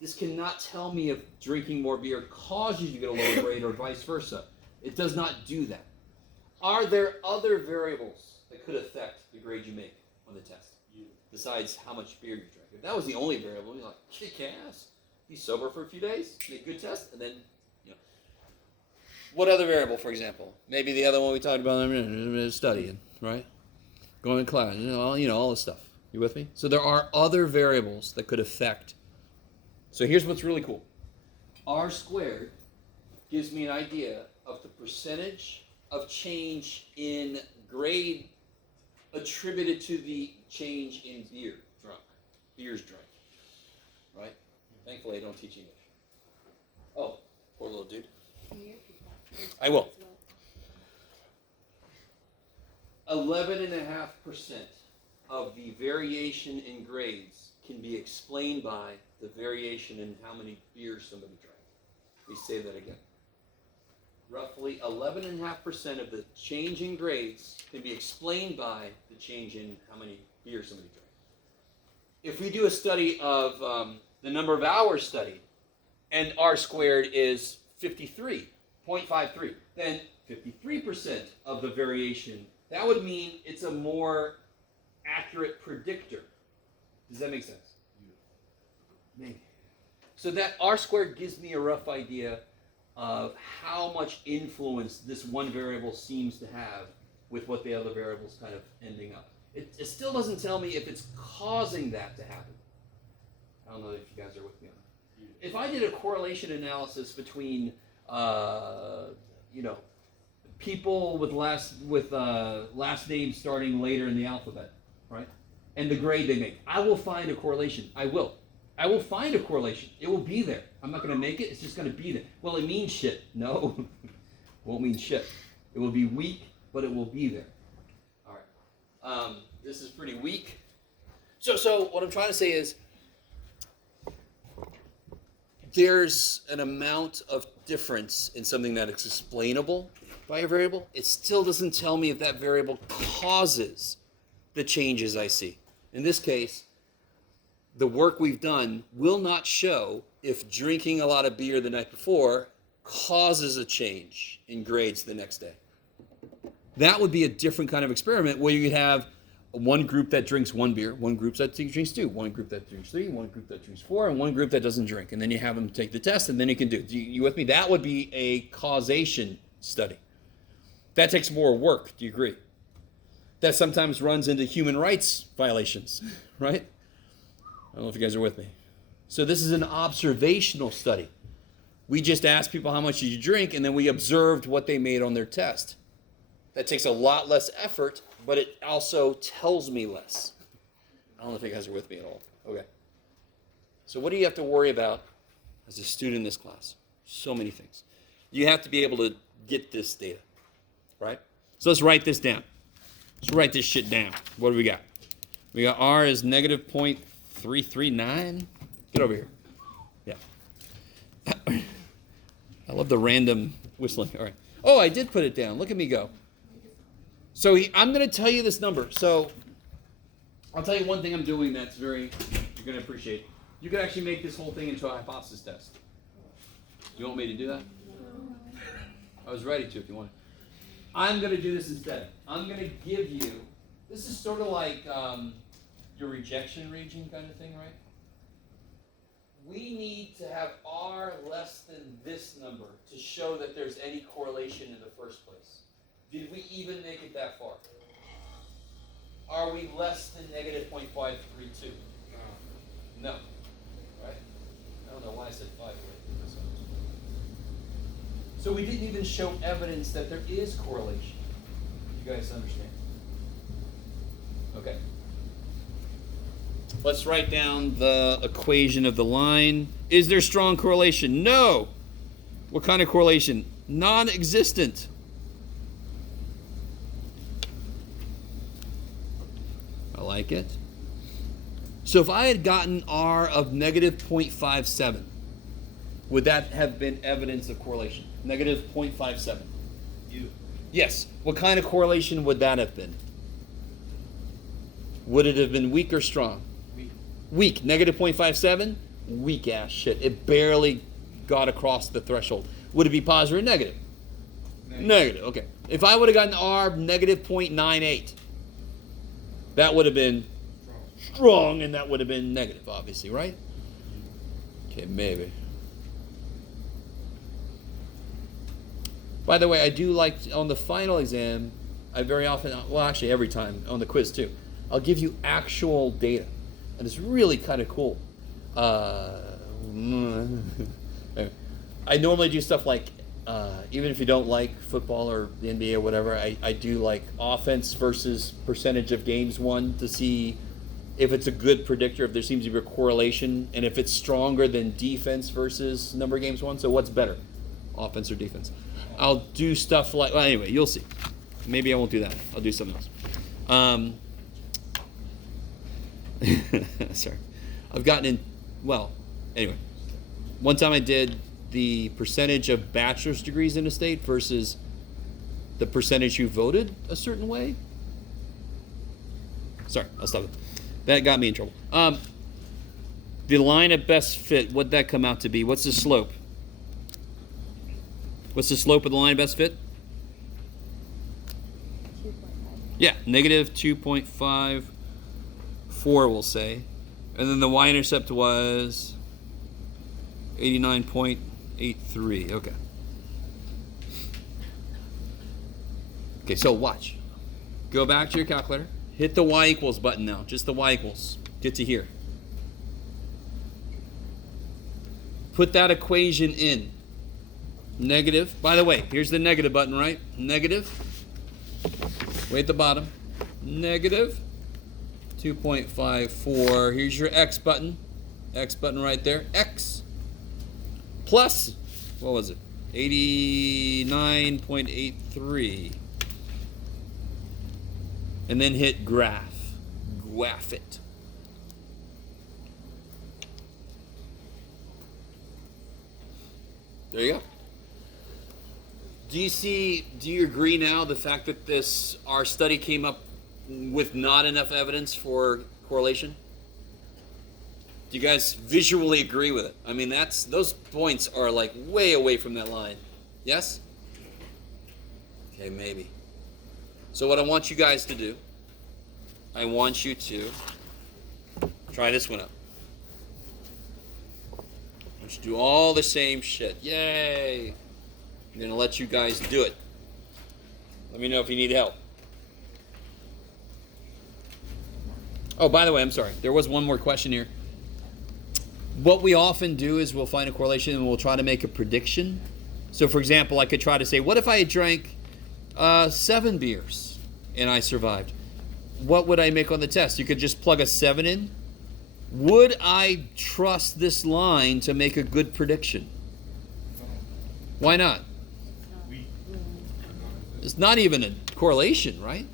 This cannot tell me if drinking more beer causes you to get a lower grade or vice versa. It does not do that. Are there other variables that could affect the grade you make on the test? Besides how much beer you drink. If that was the only variable, you're like, kick ass. Be sober for a few days, make a good test, and then, What other variable, for example? Maybe the other one we talked about studying, right? Going to class, all this stuff. You with me? So there are other variables that could affect. So here's what's really cool. R squared gives me an idea of the percentage of change in grade attributed to the change in beers drunk, right? Thankfully, I don't teach English. Oh, poor little dude. I will. 11.5% of the variation in grades can be explained by the variation in how many beers somebody drank. We say that again. roughly 11.5% of the change in grades can be explained by the change in how many beers somebody drank. If we do a study of the number of hours studied, and R squared is 53.53, then 53% of the variation, that would mean it's a more accurate predictor. Does that make sense? Maybe. So that R squared gives me a rough idea of how much influence this one variable seems to have with what the other variables kind of ending up. It still doesn't tell me if it's causing that to happen. I don't know if you guys are with me on that. If I did a correlation analysis between, people with last names starting later in the alphabet, right, and the grade they make, I will find a correlation. I will find a correlation. It will be there. I'm not going to make it. It's just going to be there. Well, it means shit. No, it won't mean shit. It will be weak, but it will be there. All right. This is pretty weak. So what I'm trying to say is there's an amount of difference in something that is explainable by a variable. It still doesn't tell me if that variable causes the changes I see. In this case, the work we've done will not show if drinking a lot of beer the night before causes a change in grades the next day. That would be a different kind of experiment where you could have one group that drinks one beer, one group that drinks two, one group that drinks three, one group that drinks four, and one group that doesn't drink. And then you have them take the test, and then you can do it. You with me? That would be a causation study. That takes more work. Do you agree? That sometimes runs into human rights violations, right? I don't know if you guys are with me. So this is an observational study. We just asked people how much did you drink, and then we observed what they made on their test. That takes a lot less effort, but it also tells me less. I don't know if you guys are with me at all. Okay. So what do you have to worry about as a student in this class? So many things. You have to be able to get this data, right? So let's write this down. Let's write this shit down. What do we got? We got R is negative 0.339. Get over here. Yeah. I love the random whistling. All right. Oh, I did put it down. Look at me go. So I'm going to tell you this number. So I'll tell you one thing I'm doing that's you're going to appreciate. You could actually make this whole thing into a hypothesis test. You want me to do that? I was ready to if you want. I'm going to do this instead. I'm going to give you, this is sort of like your rejection region kind of thing, right? We need to have R less than this number to show that there's any correlation in the first place. Did we even make it that far? Are we less than negative 0.532? No. Right? I don't know why I said 5. So we didn't even show evidence that there is correlation. You guys understand? Okay. Let's write down the equation of the line. Is there strong correlation? No. What kind of correlation? Non-existent. I like it. So if I had gotten R of negative 0.57, would that have been evidence of correlation? Negative 0.57. Yes. What kind of correlation would that have been? Would it have been weak or strong? Weak. Negative 0.57? Weak ass shit. It barely got across the threshold. Would it be positive or negative? Negative. Okay. If I would have gotten R negative 0.98, that would have been strong, and that would have been negative, obviously, right? Okay, maybe. By the way, I do like, on the final exam, I very often, well, actually every time, on the quiz too, I'll give you actual data. And it's really kind of cool. I normally do stuff like, even if you don't like football or the NBA or whatever, I do like offense versus percentage of games won to see if it's a good predictor, if there seems to be a correlation, and if it's stronger than defense versus number of games won. So what's better, offense or defense? I'll do stuff like, well, anyway, you'll see. Maybe I won't do that. I'll do something else. Sorry. I've gotten in, well, anyway. One time I did the percentage of bachelor's degrees in a state versus the percentage who voted a certain way. Sorry, I'll stop it. That got me in trouble. The line of best fit, what'd that come out to be? What's the slope? What's the slope of the line of best fit? 2.5. Yeah, negative 2.54, we'll say. And then the y-intercept was 89.83. Okay. Okay, so watch. Go back to your calculator. Hit the y equals button now. Just the y equals. Get to here. Put that equation in. Negative. By the way, here's the negative button, right? Negative. Way at the bottom. Negative 2.54. Here's your x button. X button right there. X. Plus, what was it? 89.83. And then hit graph. Graph it. There you go. Do you agree now the fact that our study came up with not enough evidence for correlation? Do you guys visually agree with it? I mean, those points are like way away from that line. Yes? Okay, maybe. So what I want you guys to do, I want you to try this one up. I want you to do all the same shit. Yay! I'm going to let you guys do it. Let me know if you need help. Oh, by the way, I'm sorry. There was one more question here. What we often do is we'll find a correlation and we'll try to make a prediction. So, for example, I could try to say, what if I had drank 7 beers and I survived? What would I make on the test? You could just plug a 7 in. Would I trust this line to make a good prediction? Why not? It's not even a correlation, right?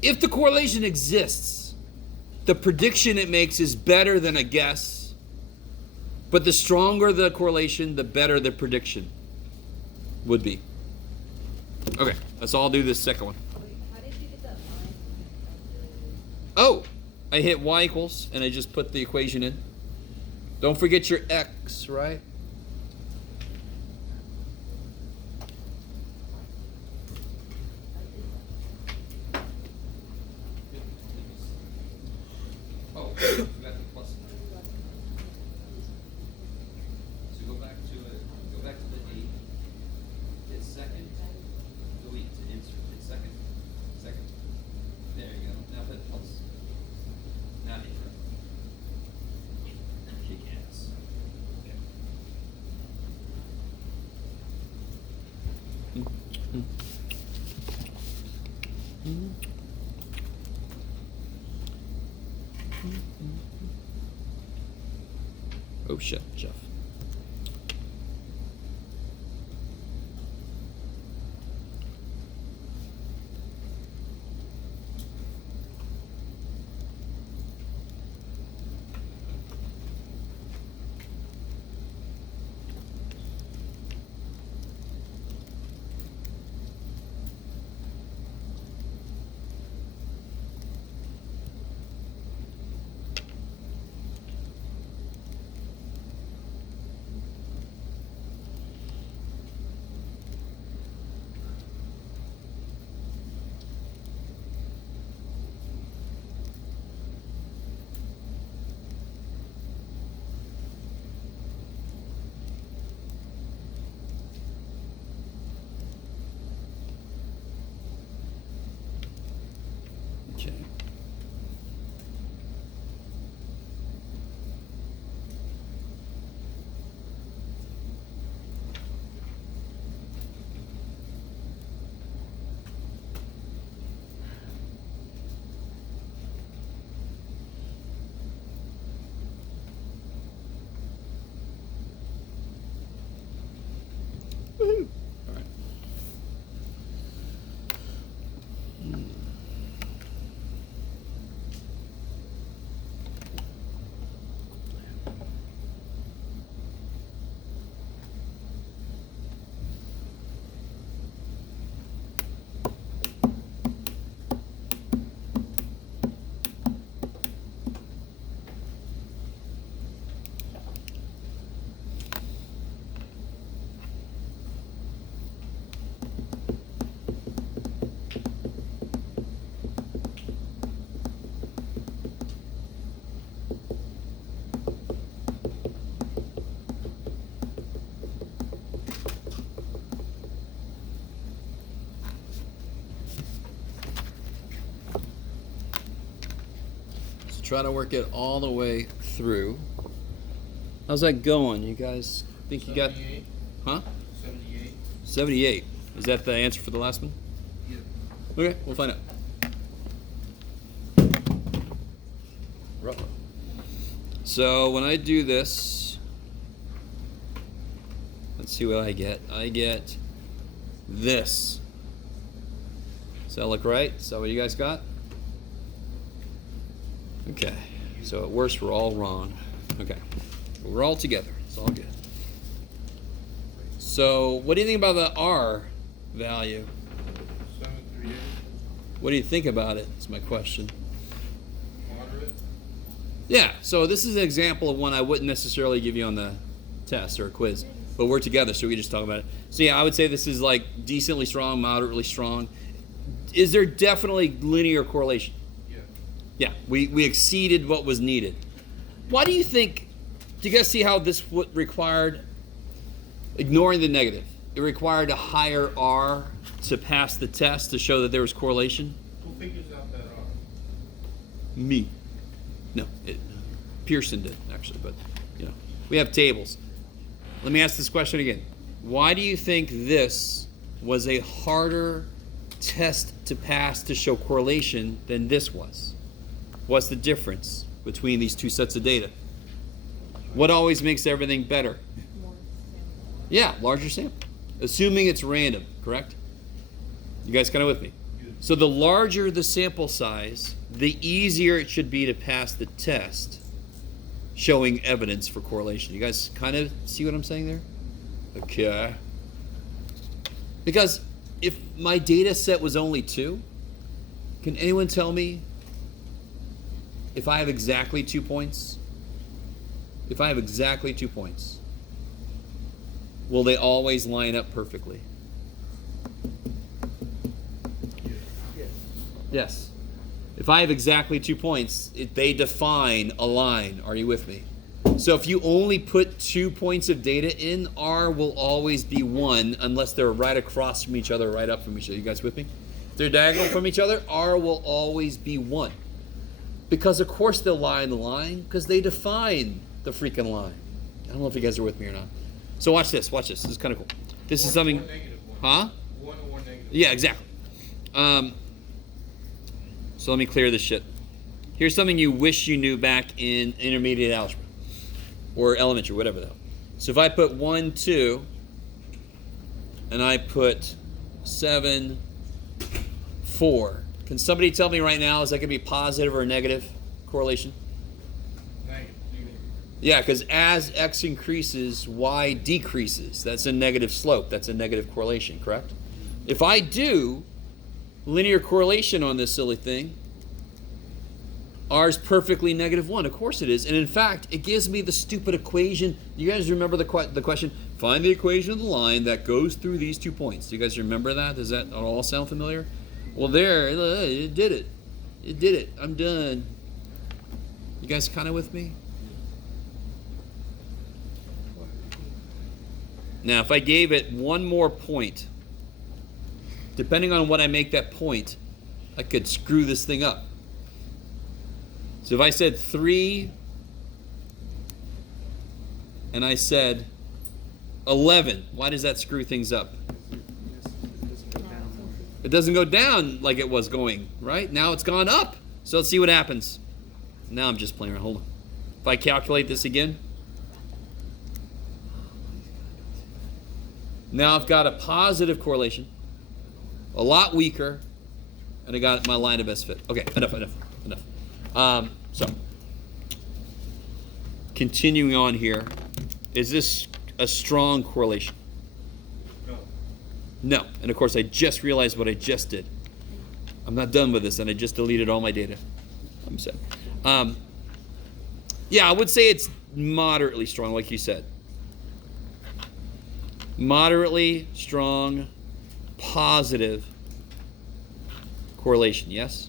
If the correlation exists, the prediction it makes is better than a guess. But the stronger the correlation, the better the prediction would be. Okay, let's all do this second one. How did you get that line? Oh, I hit y equals, and I just put the equation in. Don't forget your x, right? Oh, forgot the plus. So go back to the 8. Hit second. Delete to insert. Hit second. Second. There you go. Now hit plus. Now hit right. Kick ass. Okay. Oh shit, Jeff. try to work it all the way through. How's that going? You guys think you got... 78. Huh? 78. 78. Is that the answer for the last one? Yeah. Okay, we'll find out. So when I do this, let's see what I get. I get this. Does that look right? Is that what you guys got? Okay. So at worst, we're all wrong. Okay. We're all together. It's all good. So what do you think about the R value? 738. What do you think about it? Is my question. Moderate. Yeah, so this is an example of one I wouldn't necessarily give you on the test or a quiz, but we're together, so we just talk about it. So yeah, I would say this is like decently strong, moderately strong. Is there definitely linear correlation? Yeah. Yeah, we exceeded what was needed. Why do you think, do you guys see how this required, ignoring the negative, it required a higher R to pass the test to show that there was correlation? Who figures out that R? Me. No, Pearson did, actually, but, you know, we have tables. Let me ask this question again. Why do you think this was a harder test to pass to show correlation than this was? What's the difference between these two sets of data? What always makes everything better? Yeah, larger sample. Assuming it's random, correct? You guys kind of with me? So the larger the sample size, the easier it should be to pass the test showing evidence for correlation. You guys kind of see what I'm saying there? Okay. Because if my data set was only 2, can anyone tell me if I have exactly 2 points? If I have exactly 2 points, will they always line up perfectly? Yes. If I have exactly 2 points, they define a line. Are you with me? So if you only put 2 points of data in, R will always be 1 unless they're right across from each other, right up from each other. You guys with me? If they're diagonal from each other, R will always be 1. Because of course they'll lie in the line, because they define the freaking line. I don't know if you guys are with me or not. So watch this, watch this. This is kind of cool. This is something... One negative one. Huh? One or one negative. Yeah, exactly. So let me clear this shit. Here's something you wish you knew back in intermediate algebra or elementary, whatever the hell. So if I put 1, 2, and I put 7, 4, can somebody tell me right now, is that going to be positive or negative correlation? Negative. Yeah, because as x increases, y decreases. That's a negative slope. That's a negative correlation, correct? If I do linear correlation on this silly thing, R is perfectly -1. Of course it is. And in fact, it gives me the stupid equation. You guys remember the question? Find the equation of the line that goes through these 2 points. Do you guys remember that? Does that all sound familiar? Well, there, it did it. It did it. I'm done. You guys kind of with me? Now, if I gave it one more point, depending on what I make that point, I could screw this thing up. So if I said 3 and I said 11, why does that screw things up? It doesn't go down like it was going, right? Now it's gone up. So let's see what happens. Now I'm just playing around. Hold on. If I calculate this again, now I've got a positive correlation, a lot weaker, and I got my line of best fit. Okay, enough. So, continuing on here, is this a strong correlation? No. No, and of course I just realized what I just did. I'm not done with this, and I just deleted all my data. I'm sad. Yeah, I would say it's moderately strong, like you said. Moderately strong, positive correlation, yes?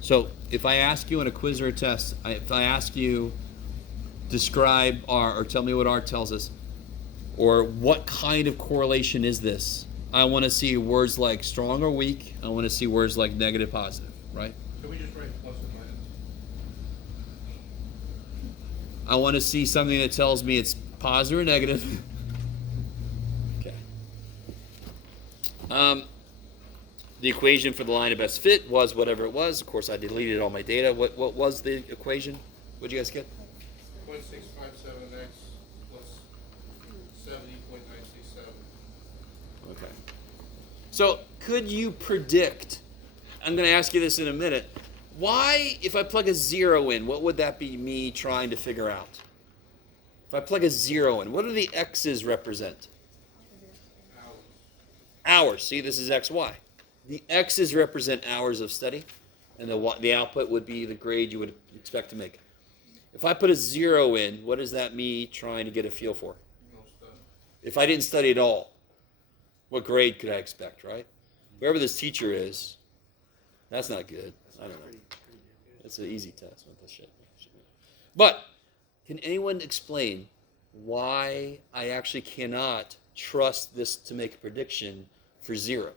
So if I ask you in a quiz or a test, if I ask you describe R or tell me what R tells us, or what kind of correlation is this, I want to see words like strong or weak. I want to see words like negative, positive, right? Can we just write plus and minus? I want to see something that tells me it's positive or negative. Okay. The equation for the line of best fit was whatever it was. Of course, I deleted all my data. What was the equation? What did you guys get? 0.657x plus 70.967. Okay. So, could you predict? I'm going to ask you this in a minute. Why, if I plug a 0 in, what would that be me trying to figure out? If I plug a 0 in, what do the x's represent? Hours. See, this is xy. The x's represent hours of study, and the output would be the grade you would expect to make. If I put a 0 in, what is that me trying to get a feel for? No study. If I didn't study at all, what grade could I expect, right? Whoever this teacher is, that's not good. I don't know. Pretty good. It's an easy test with this shit. But can anyone explain why I actually cannot trust this to make a prediction for 0?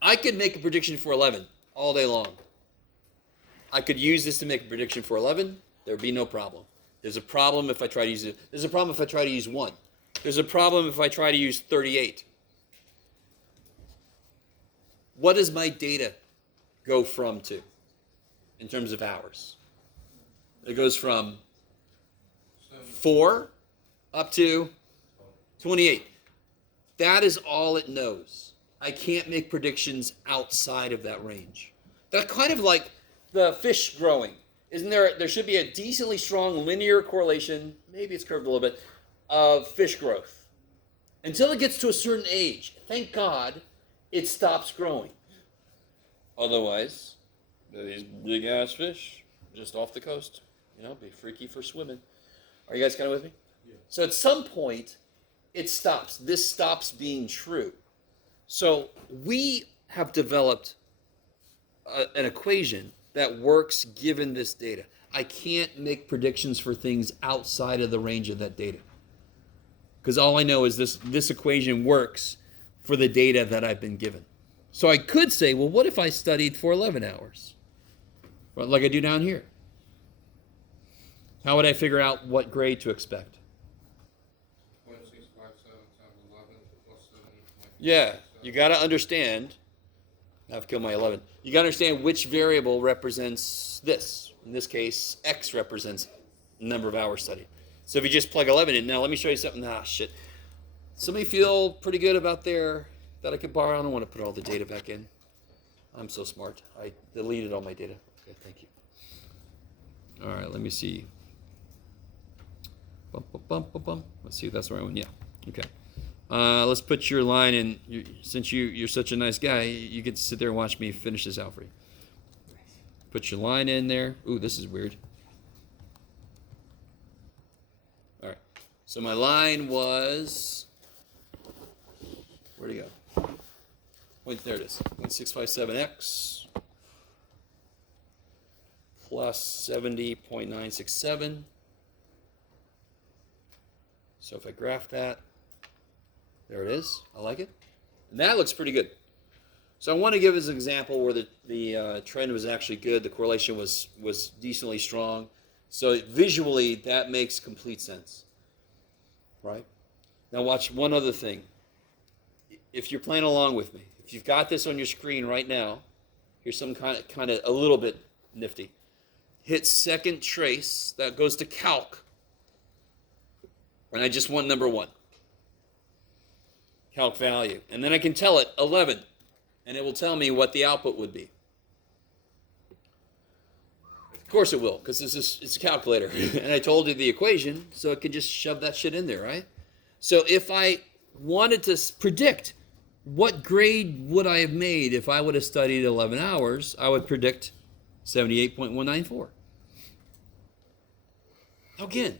I could make a prediction for 11 all day long. I could use this to make a prediction for 11. There would be no problem. There's a problem if I try to use it. There's a problem if I try to use 1. There's a problem if I try to use 38. What does my data go from to in terms of hours? It goes from 4 up to 28. That is all it knows. I can't make predictions outside of that range. That's kind of like the fish growing. Isn't there should be a decently strong linear correlation, maybe it's curved a little bit, of fish growth. Until it gets to a certain age. Thank God it stops growing. Otherwise, these big ass fish just off the coast, be freaky for swimming. Are you guys kind of with me? Yeah. So at some point, it stops. This stops being true. So we have developed an equation that works given this data. I can't make predictions for things outside of the range of that data. Because all I know is this equation works for the data that I've been given. So I could say, well, what if I studied for 11 hours? Like I do down here. How would I figure out what grade to expect? 0.657 times 11 plus 70.967. Yeah, you got to understand. I've killed my 11. You got to understand which variable represents this. In this case, X represents the number of hours studied. So if you just plug 11 in, now let me show you something. Shit. Somebody feel pretty good about that I could borrow? I don't want to put all the data back in. I'm so smart. I deleted all my data. Okay, thank you. All right, let me see. Let's see if that's the right one. Yeah. Okay. Let's put your line in. Since you're such a nice guy, you get to sit there and watch me finish this out for you. Put your line in there. Ooh, this is weird. All right. So my line was. Where'd it go? There it is. 0.657x plus 70.967. So if I graph that, there it is. I like it. And that looks pretty good. So I want to give as an example where the trend was actually good. The correlation was decently strong. So visually, that makes complete sense. Right? Now watch one other thing. If you're playing along with me, if you've got this on your screen right now, here's some kind of a little bit nifty. Hit second trace. That goes to calc. And I just want number 1. Calc value. And then I can tell it 11. And it will tell me what the output would be. Of course it will, because it's a calculator. And I told you the equation, so it can just shove that shit in there, right? So if I wanted to predict what grade would I have made if I would have studied 11 hours, I would predict 78.194. Again,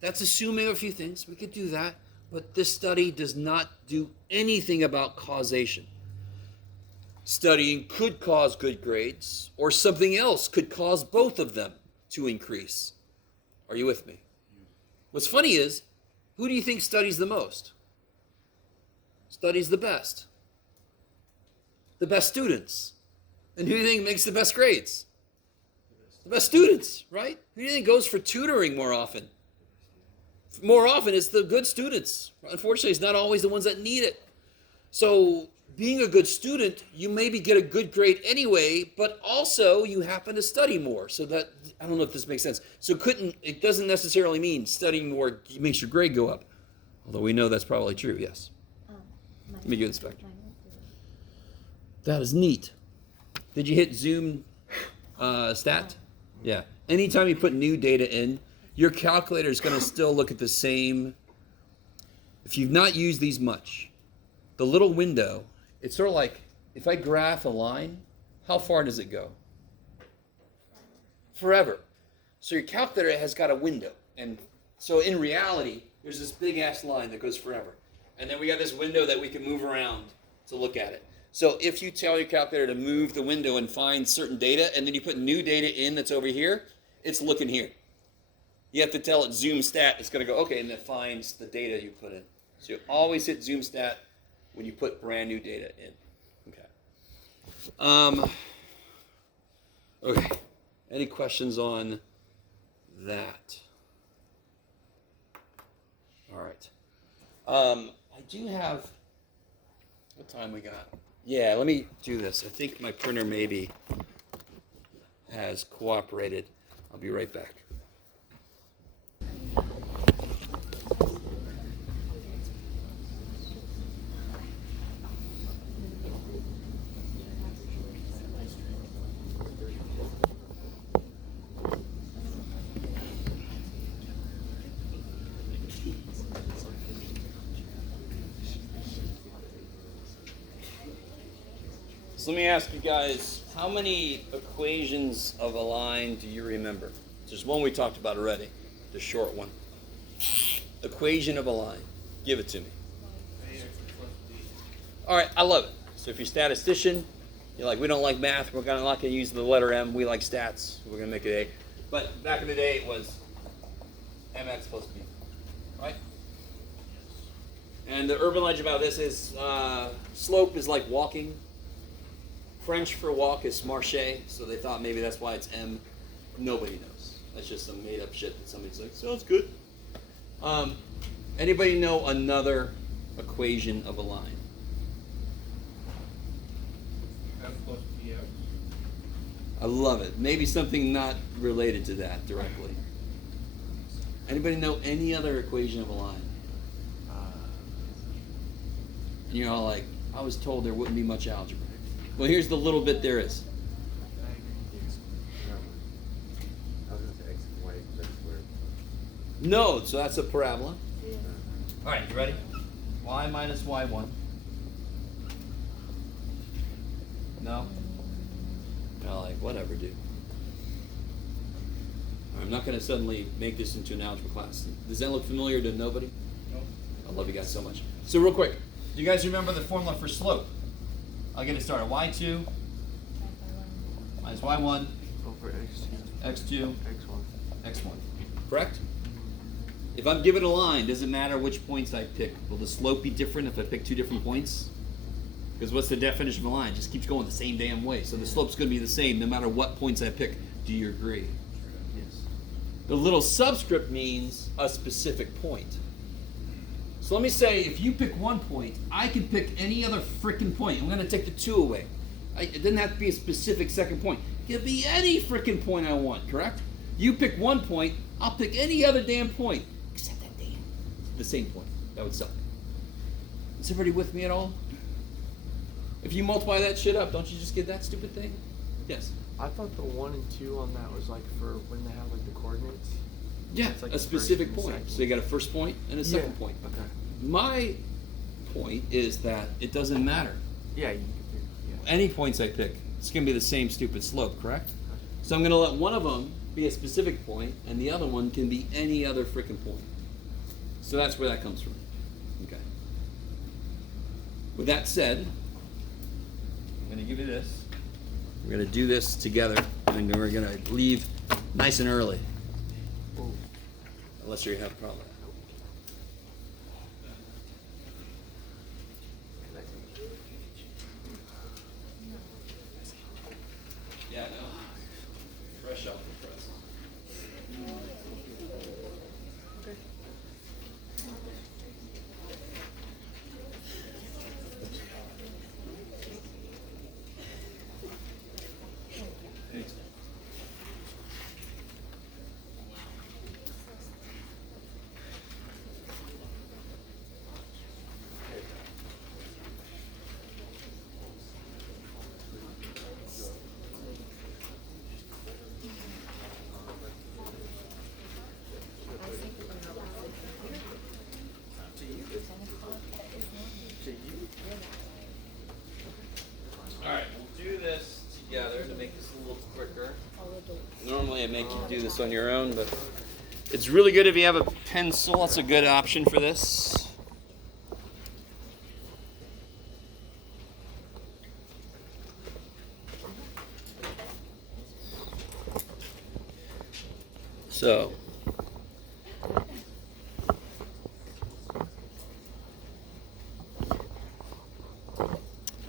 that's assuming a few things. We could do that. But this study does not do anything about causation. Studying could cause good grades, or something else could cause both of them to increase. Are you with me? What's funny is, who do you think studies the most? Studies the best. The best students. And who do you think makes the best grades? The best students, right? Who do you think goes for tutoring more often? More often, it's the good students. Unfortunately, it's not always the ones that need it. So, being a good student, you maybe get a good grade anyway, but also you happen to study more. So that, I don't know if this makes sense. So it doesn't necessarily mean studying more makes your grade go up. Although we know that's probably true, yes. Let me give this back. That is neat. Did you hit Zoom stat? Yeah. Anytime you put new data in, your calculator is going to still look at the same. If you've not used these much, the little window, it's sort of like if I graph a line, how far does it go? Forever. So your calculator has got a window. And so in reality, there's this big ass line that goes forever. And then we got this window that we can move around to look at it. So if you tell your calculator to move the window and find certain data, and then you put new data in that's over here, it's looking here. You have to tell it zoom stat, it's going to go, okay, and it finds the data you put in. So you always hit zoom stat when you put brand new data in. Okay. Okay. Any questions on that? All right. I do have, what time we got? Yeah, let me do this. I think my printer maybe has cooperated. I'll be right back. So let me ask you guys, how many equations of a line do you remember? There's one we talked about already, the short one. Equation of a line. Give it to me. All right, I love it. So if you're a statistician, you're like, we don't like math, we're not going to use the letter M, we like stats, we're going to make it A. But back in the day, it was mx plus b, right? And the urban legend about this is slope is like walking. French for walk is marcher, so they thought maybe that's why it's M. Nobody knows. That's just some made up shit that somebody's like, sounds good. Anybody know another equation of a line? F plus BX. I love it. Maybe something not related to that directly. Anybody know any other equation of a line? You know, like, I was told there wouldn't be much algebra. Well, here's the little bit there is. I was going to say x and y equals x squared. No, so that's a parabola. All right, you ready? Y minus y1. No? You're like, whatever, dude. I'm not going to suddenly make this into an algebra class. Does that look familiar to nobody? No. I love you guys so much. So real quick, do you guys remember the formula for slope? I'll get it started. Y2 minus Y1, Over x2, X2, x1. X1. Correct? If I'm given a line, does it matter which points I pick? Will the slope be different if I pick two different points? Because what's the definition of a line? It just keeps going the same damn way. So the slope's going to be the same no matter what points I pick. Do you agree? Yes. The little subscript means a specific point. So let me say, if you pick one point, I can pick any other freaking point. I'm going to take the 2 away. It doesn't have to be a specific second point. It can be any freaking point I want, correct? You pick one point, I'll pick any other damn point. Except that damn. The same point. That would suck. Is everybody with me at all? If you multiply that shit up, don't you just get that stupid thing? Yes. I thought the 1 and 2 on that was like for when they have like the coordinates. Yeah, It's like a the first specific and the point. second. So you got a first point and a second point. Okay. My point is that it doesn't matter. Yeah, you can pick. Yeah. Any points I pick, it's going to be the same stupid slope, correct? So I'm going to let one of them be a specific point, and the other one can be any other freaking point. So that's where that comes from. Okay. With that said, I'm going to give you this. We're going to do this together, and we're going to leave nice and early. Ooh. Unless you have a problem. Yeah, I know. Fresh off the I make you do this on your own, but it's really good if you have a pencil. That's a good option for this. So, all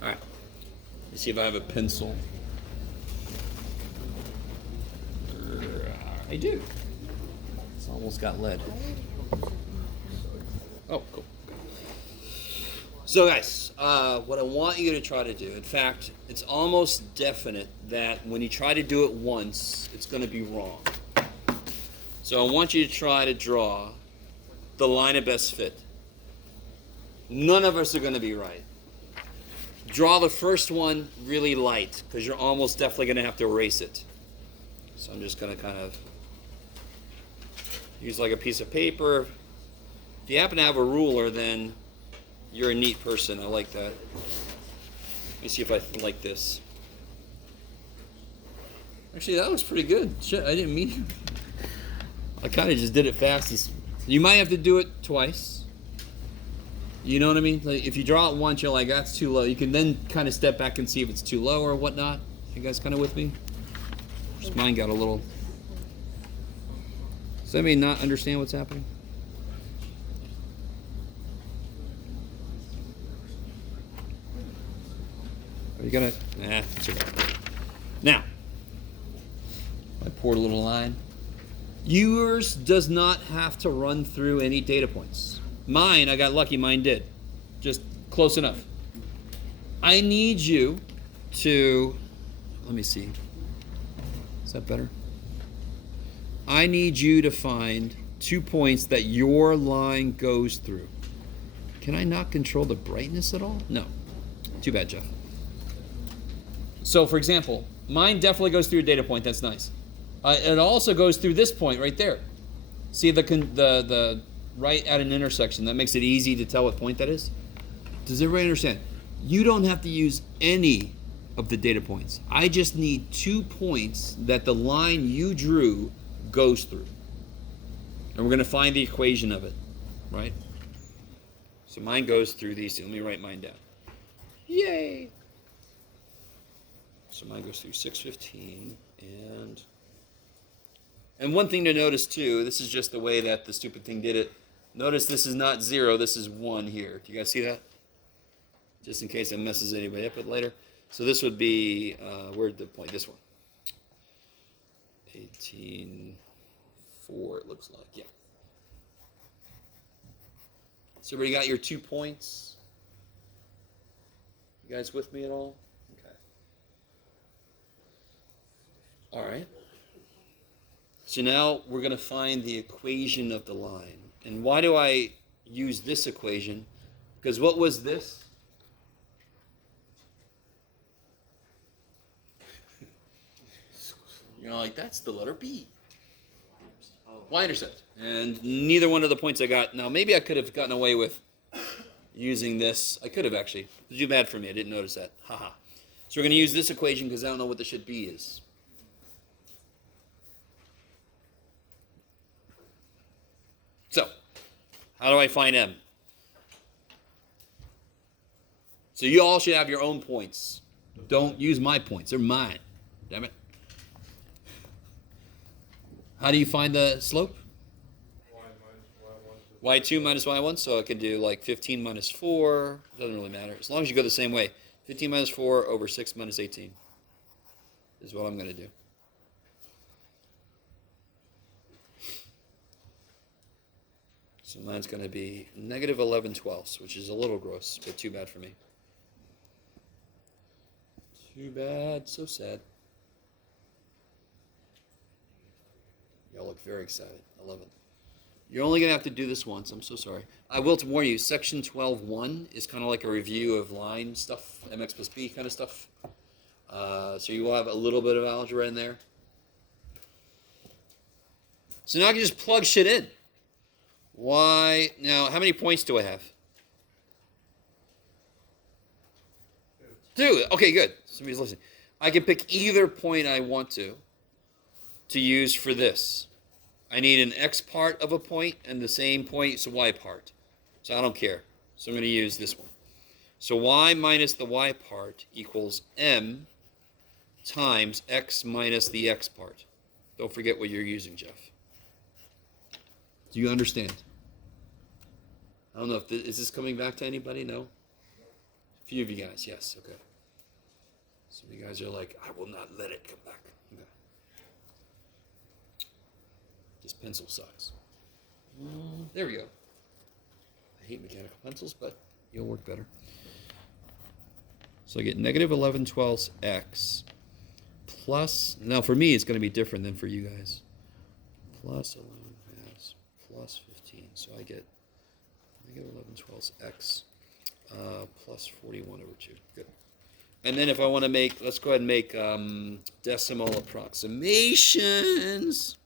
right. Let's see if I have a pencil. I do. It's almost got lead. Oh, cool. So, guys, what I want you to try to do, in fact, it's almost definite that when you try to do it once, it's going to be wrong. So I want you to try to draw the line of best fit. None of us are going to be right. Draw the first one really light, because you're almost definitely going to have to erase it. So I'm just going to kind of use like a piece of paper. If you happen to have a ruler, then you're a neat person. I like that. Let me see if I like this. Actually, that was pretty good. Shit, I didn't mean... I kind of just did it fast. You might have to do it twice. You know what I mean? Like if you draw it once, you're like, that's too low. You can then kind of step back and see if it's too low or whatnot. You guys kind of with me? Just mine got a little... Does anybody not understand what's happening? Are you gonna... Nah, it's okay. Now, I poured a little line. Yours does not have to run through any data points. Mine, I got lucky, mine did. Just close enough. I need you to, let me see. Is that better? I need you to find 2 points that your line goes through. Can I not control the brightness at all? No. Too bad, Jeff. So, for example, mine definitely goes through a data point. That's nice. It also goes through this point right there. See the right at an intersection. That makes it easy to tell what point that is. Does everybody understand? You don't have to use any of the data points. I just need 2 points that the line you drew goes through. And we're going to find the equation of it, right? So mine goes through these two. Let me write mine down. Yay! So mine goes through 615 and one thing to notice too, this is just the way that the stupid thing did it. Notice this is not 0, this is 1 here. Do you guys see that? Just in case it messes anybody up later. So this would be, where'd the point? This one. 18, 4 it looks like, yeah. So everybody got your 2 points? You guys with me at all? Okay. All right. So now we're going to find the equation of the line. And why do I use this equation? Because what was this? You're like, that's the letter B. Y-intercept. And neither one of the points I got. Now, maybe I could have gotten away with using this. I could have, actually. Too bad for me. I didn't notice that. Haha. So we're going to use this equation because I don't know what the shit B is. So, how do I find M? So you all should have your own points. Don't use my points. They're mine. Damn it. How do you find the slope? Y2 minus Y1. So I can do like 15 minus 4. Doesn't really matter. As long as you go the same way. 15 minus 4 over 6 minus 18 is what I'm going to do. So mine's going to be negative 11/12, which is a little gross, but too bad for me. Too bad, so sad. Y'all look very excited. I love it. You're only going to have to do this once. I'm so sorry. I will warn you, section 12.1 is kind of like a review of line stuff, MX plus B kind of stuff. So you will have a little bit of algebra in there. So now I can just plug shit in. Why? Now, how many points do I have? 2. Okay, good. Somebody's listening. I can pick either point I want to. to use for this. I need an x part of a point and the same point's y part. So I don't care. So I'm going to use this one. So y minus the y part equals m times x minus the x part. Don't forget what you're using, Jeff. Do you understand? I don't know if is this coming back to anybody? No? A few of you guys, yes, okay. Some of you guys are like, I will not let it come back. Okay. This pencil sucks. There we go. I hate mechanical pencils, but you'll work better. So I get negative 11/12 x plus, now for me it's going to be different than for you guys. Plus 11 halves plus 15. So I get negative 11/12 x plus 41 over 2. Good. And then if I want to make, let's go ahead and make decimal approximations.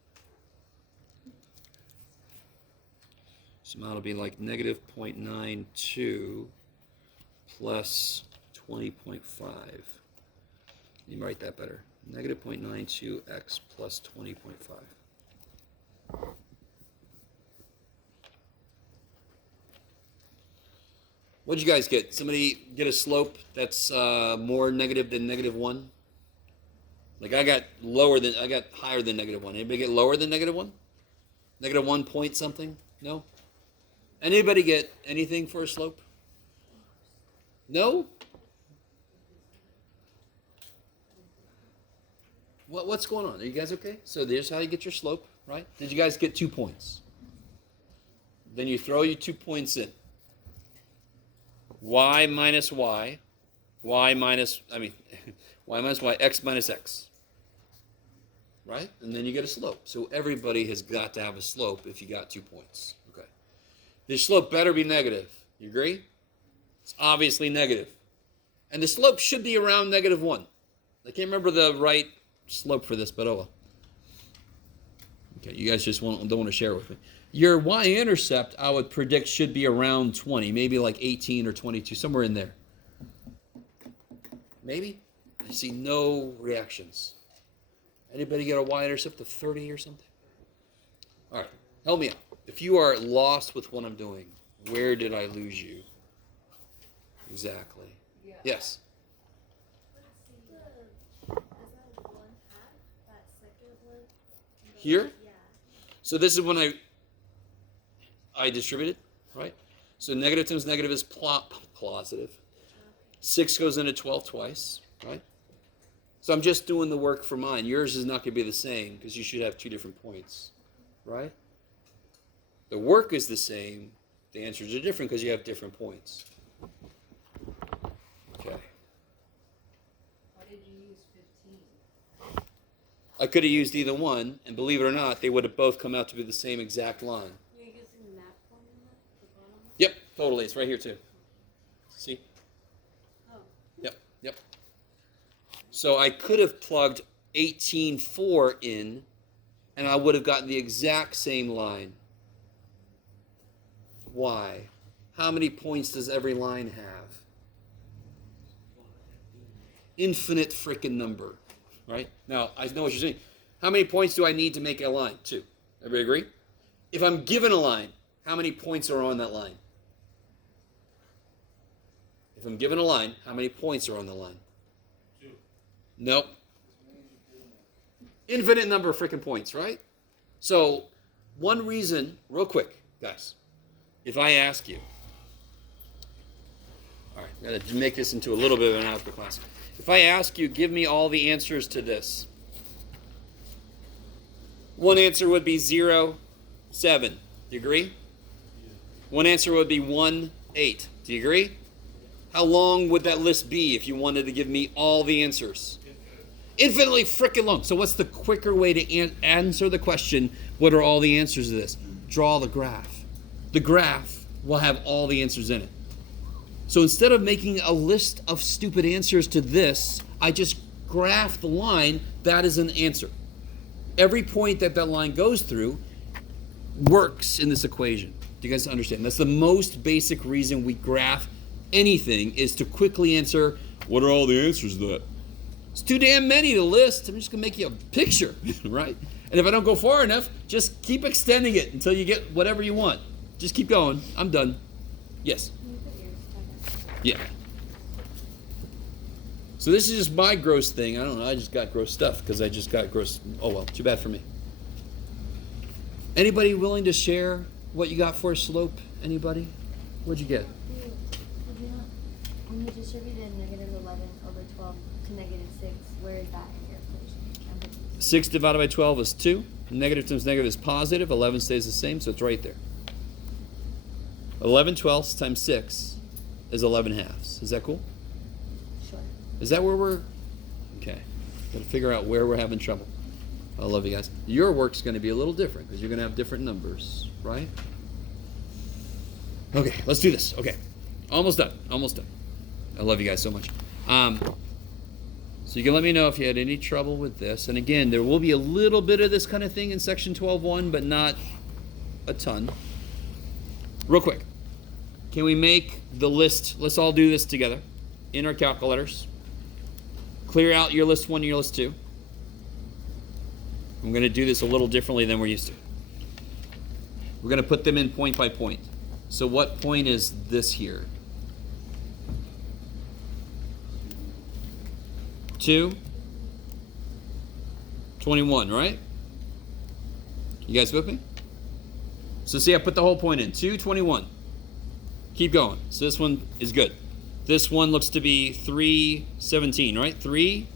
So now it'll be like negative 0.92 plus 20.5. You can write that better. Negative 0.92x plus 20.5. What did you guys get? Somebody get a slope that's more negative than -1? Like I got higher than -1. Anybody get lower than -1? -1 point something? No? Anybody get anything for a slope? No? What's going on? Are you guys okay? So there's how you get your slope, right? Did you guys get 2 points? Then you throw your 2 points in. Y minus y, y minus y, x minus x. Right? And then you get a slope. So everybody has got to have a slope if you got 2 points. Okay. The slope better be negative. You agree? It's obviously negative. And the slope should be around -1. I can't remember the right slope for this, but oh well. Okay, you guys just don't want to share with me. Your y-intercept, I would predict, should be around 20, maybe like 18 or 22, somewhere in there. Maybe? I see no reactions. Anybody get a y-intercept of 30 or something? All right, help me out. If you are lost with what I'm doing, where did I lose you? Exactly. Yeah. Yes? Here? So this is when I distributed, right? So negative times negative is positive. 6 goes into 12 twice, right? So I'm just doing the work for mine. Yours is not going to be the same because you should have 2 different points, right? The work is the same. The answers are different because you have different points. Okay. Why did you use 15? I could have used either one, and believe it or not, they would have both come out to be the same exact line. You're using that formula? The bottom? Yep, totally. It's right here too. See? Oh. Yep. So I could have plugged 18.4 in, and I would have gotten the exact same line. Why? How many points does every line have? Infinite freaking number, right? Now, I know what you're saying. How many points do I need to make a line? 2. Everybody agree? If I'm given a line, how many points are on that line? If I'm given a line, how many points are on the line? 2. Nope. Infinite number of freaking points, right? So, one reason, real quick, guys, if I ask you, all right, I'm going to make this into a little bit of an algebra class. If I ask you, give me all the answers to this. One answer would be 0, 7. Do you agree? One answer would be 1, 8. Do you agree? How long would that list be if you wanted to give me all the answers? Infinitely freaking long. So what's the quicker way to answer the question, what are all the answers to this? Draw the graph. The graph will have all the answers in it. So instead of making a list of stupid answers to this, I just graph the line. That is an answer. Every point that line goes through works in this equation. Do you guys understand? That's the most basic reason we graph anything, is to quickly answer, what are all the answers to that? It's too damn many to list. I'm just gonna make you a picture, right? And if I don't go far enough, just keep extending it until you get whatever you want. Just keep going. I'm done. Yes. Can you put yours down? Yeah. So this is just my gross thing. I don't know. I just got gross stuff because I just got gross. Oh well, too bad for me. Anybody willing to share what you got for a slope? Anybody? What'd you get? When you distributed negative 11 over 12 to negative 6, where is that in your equation? I'm confused. 6 divided by 12 is 2. Negative times negative is positive. 11 stays the same, so it's right there. 11 twelfths times 6 is 11 halves. Is that cool? Sure. Is that where we're... Okay. Got to figure out where we're having trouble. I love you guys. Your work's going to be a little different because you're going to have different numbers, right? Okay, let's do this. Okay. Almost done. Almost done. I love you guys so much. So you can let me know if you had any trouble with this. And again, there will be a little bit of this kind of thing in section 12.1, but not a ton. Real quick. Can we make the list? Let's all do this together in our calculators. Clear out your list 1 and your list 2. I'm going to do this a little differently than we're used to. We're going to put them in point by point. So what point is this here? 2, 21, right? You guys with me? So see, I put the whole point in. 2, 21. Keep going. So this one is good. This one looks to be 3, 17, right? 3,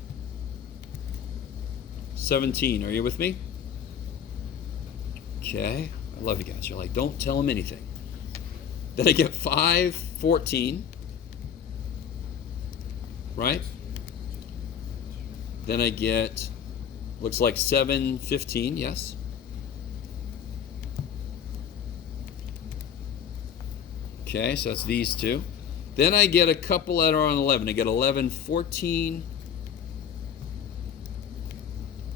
17. Are you with me? Okay. I love you guys. You're like, don't tell them anything. Then I get 5, 14. Right? Then I get, looks like 7, 15, yes. Okay, so that's these two. Then I get a couple that are on 11. I get 11, 14.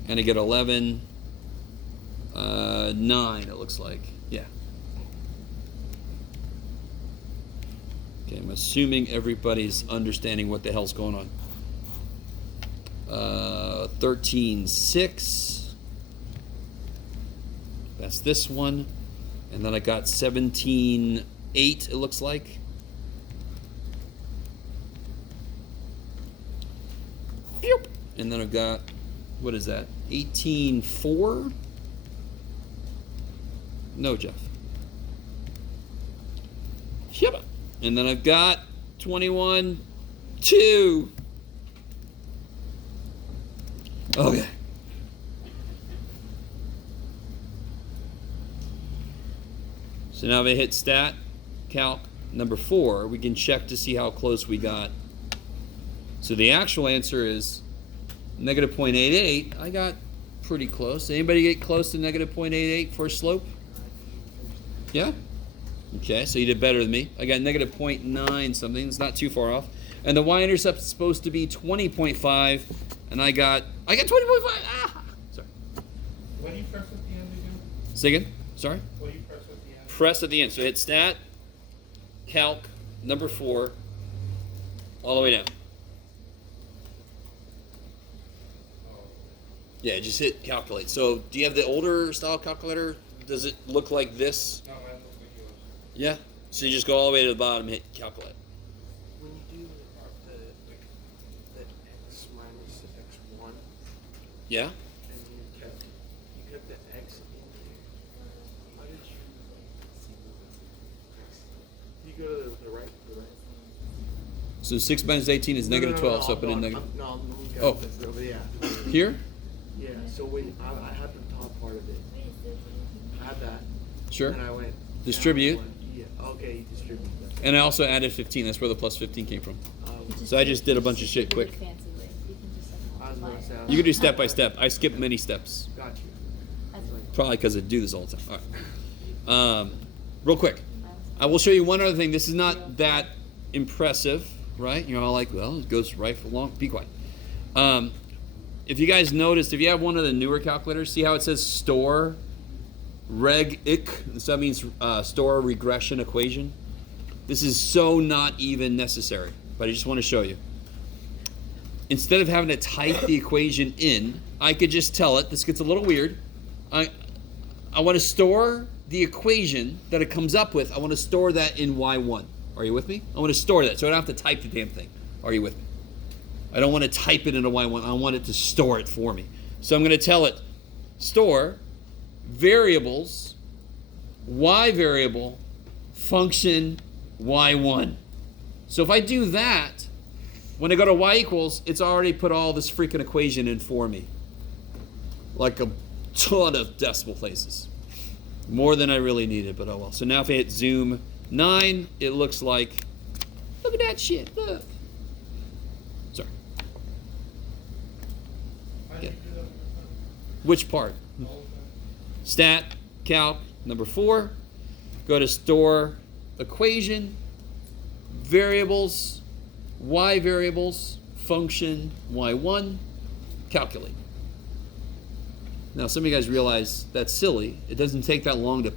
And I get 11, 9, it looks like. Yeah. Okay, I'm assuming everybody's understanding what the hell's going on. 13, 6. That's this one. And then I got 17, 8, it looks like. And then I've got, what is that? 18, 4? No, Jeff. Yep. And then I've got 21, 2. Okay. So now if I hit stat, calc, number 4, we can check to see how close we got. So the actual answer is negative 0.88. I got pretty close. Anybody get close to negative 0.88 for a slope? Yeah? Okay, so you did better than me. I got negative 0.9 something. It's not too far off. And the y-intercept is supposed to be 20.5, and I got 20.5. Ah! Sorry. What do you press at the end again? Say again? Sorry? What do you press at the end? Press at the end. So hit stat, calc, number 4, all the way down. Yeah, just hit calculate. So do you have the older style calculator? Does it look like this? No, mine looks like yours. Yeah. So you just go all the way to the bottom and hit calculate. When you do the x minus x1, Yeah? and you kept the x in there, how did you go to the right? So 6 minus 18 is negative 12, so I put in negative. No, Oh. yeah. Here? Yeah, so when I had the top part of it, I had that. Sure. And I went Distribute. down one. Yeah, okay, you distribute that. And I also added 15. That's where the plus 15 came from. You So I just did a bunch of shit really quick. fancy way. You can just like I was multiply gonna say, it. You can do step by step. I skip many steps. got you. That's what Probably because I do this all the time. All right. Real quick. I will show you one other thing. This is not that impressive, right? You're all like, well, it goes right for long. Be quiet. If you guys noticed, if you have one of the newer calculators, see how it says store reg-ic? So that means store regression equation. This is so not even necessary, but I just want to show you. instead of having to type the equation in, I could just tell it, this gets a little weird, I want to store the equation that it comes up with, I want to store that in y1. Are you with me? I want to store that, so I don't have to type the damn thing. Are you with me? I don't want to type it into y1, I want it to store it for me. So I'm going to tell it, store variables, y variable, function y1. So if I do that, when I go to y equals, it's already put all this freaking equation in for me. Like a ton of decimal places. More than I really needed, but oh well. So now if I hit zoom 9, it looks like, look at that shit, look. Sorry. How did you do that? Which part? The whole thing? Stat, calc, number 4. Go to store equation, variables, y variables, function y1, calculate. Now some of you guys realize that's silly. It doesn't take that long to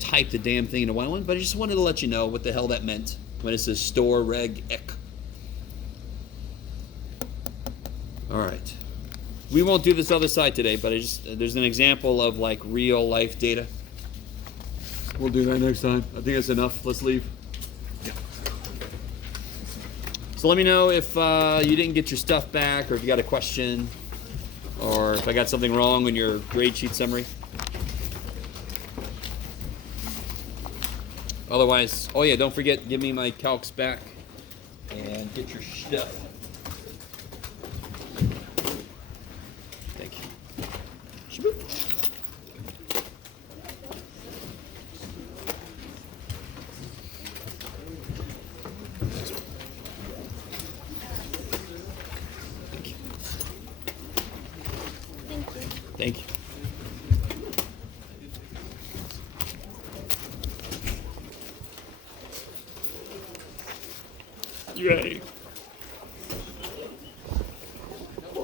type the damn thing into y1, but I just wanted to let you know what the hell that meant when it says store reg ec. All right. We won't do this other side today, but there's an example of like real life data. We'll do that next time. I think that's enough. Let's leave. Yeah. So let me know if you didn't get your stuff back, or if you got a question, or if I got something wrong in your grade sheet summary. Otherwise, oh yeah, don't forget, give me my calcs back and get your stuff. Thank you. Shaboop. Thank you. You ready?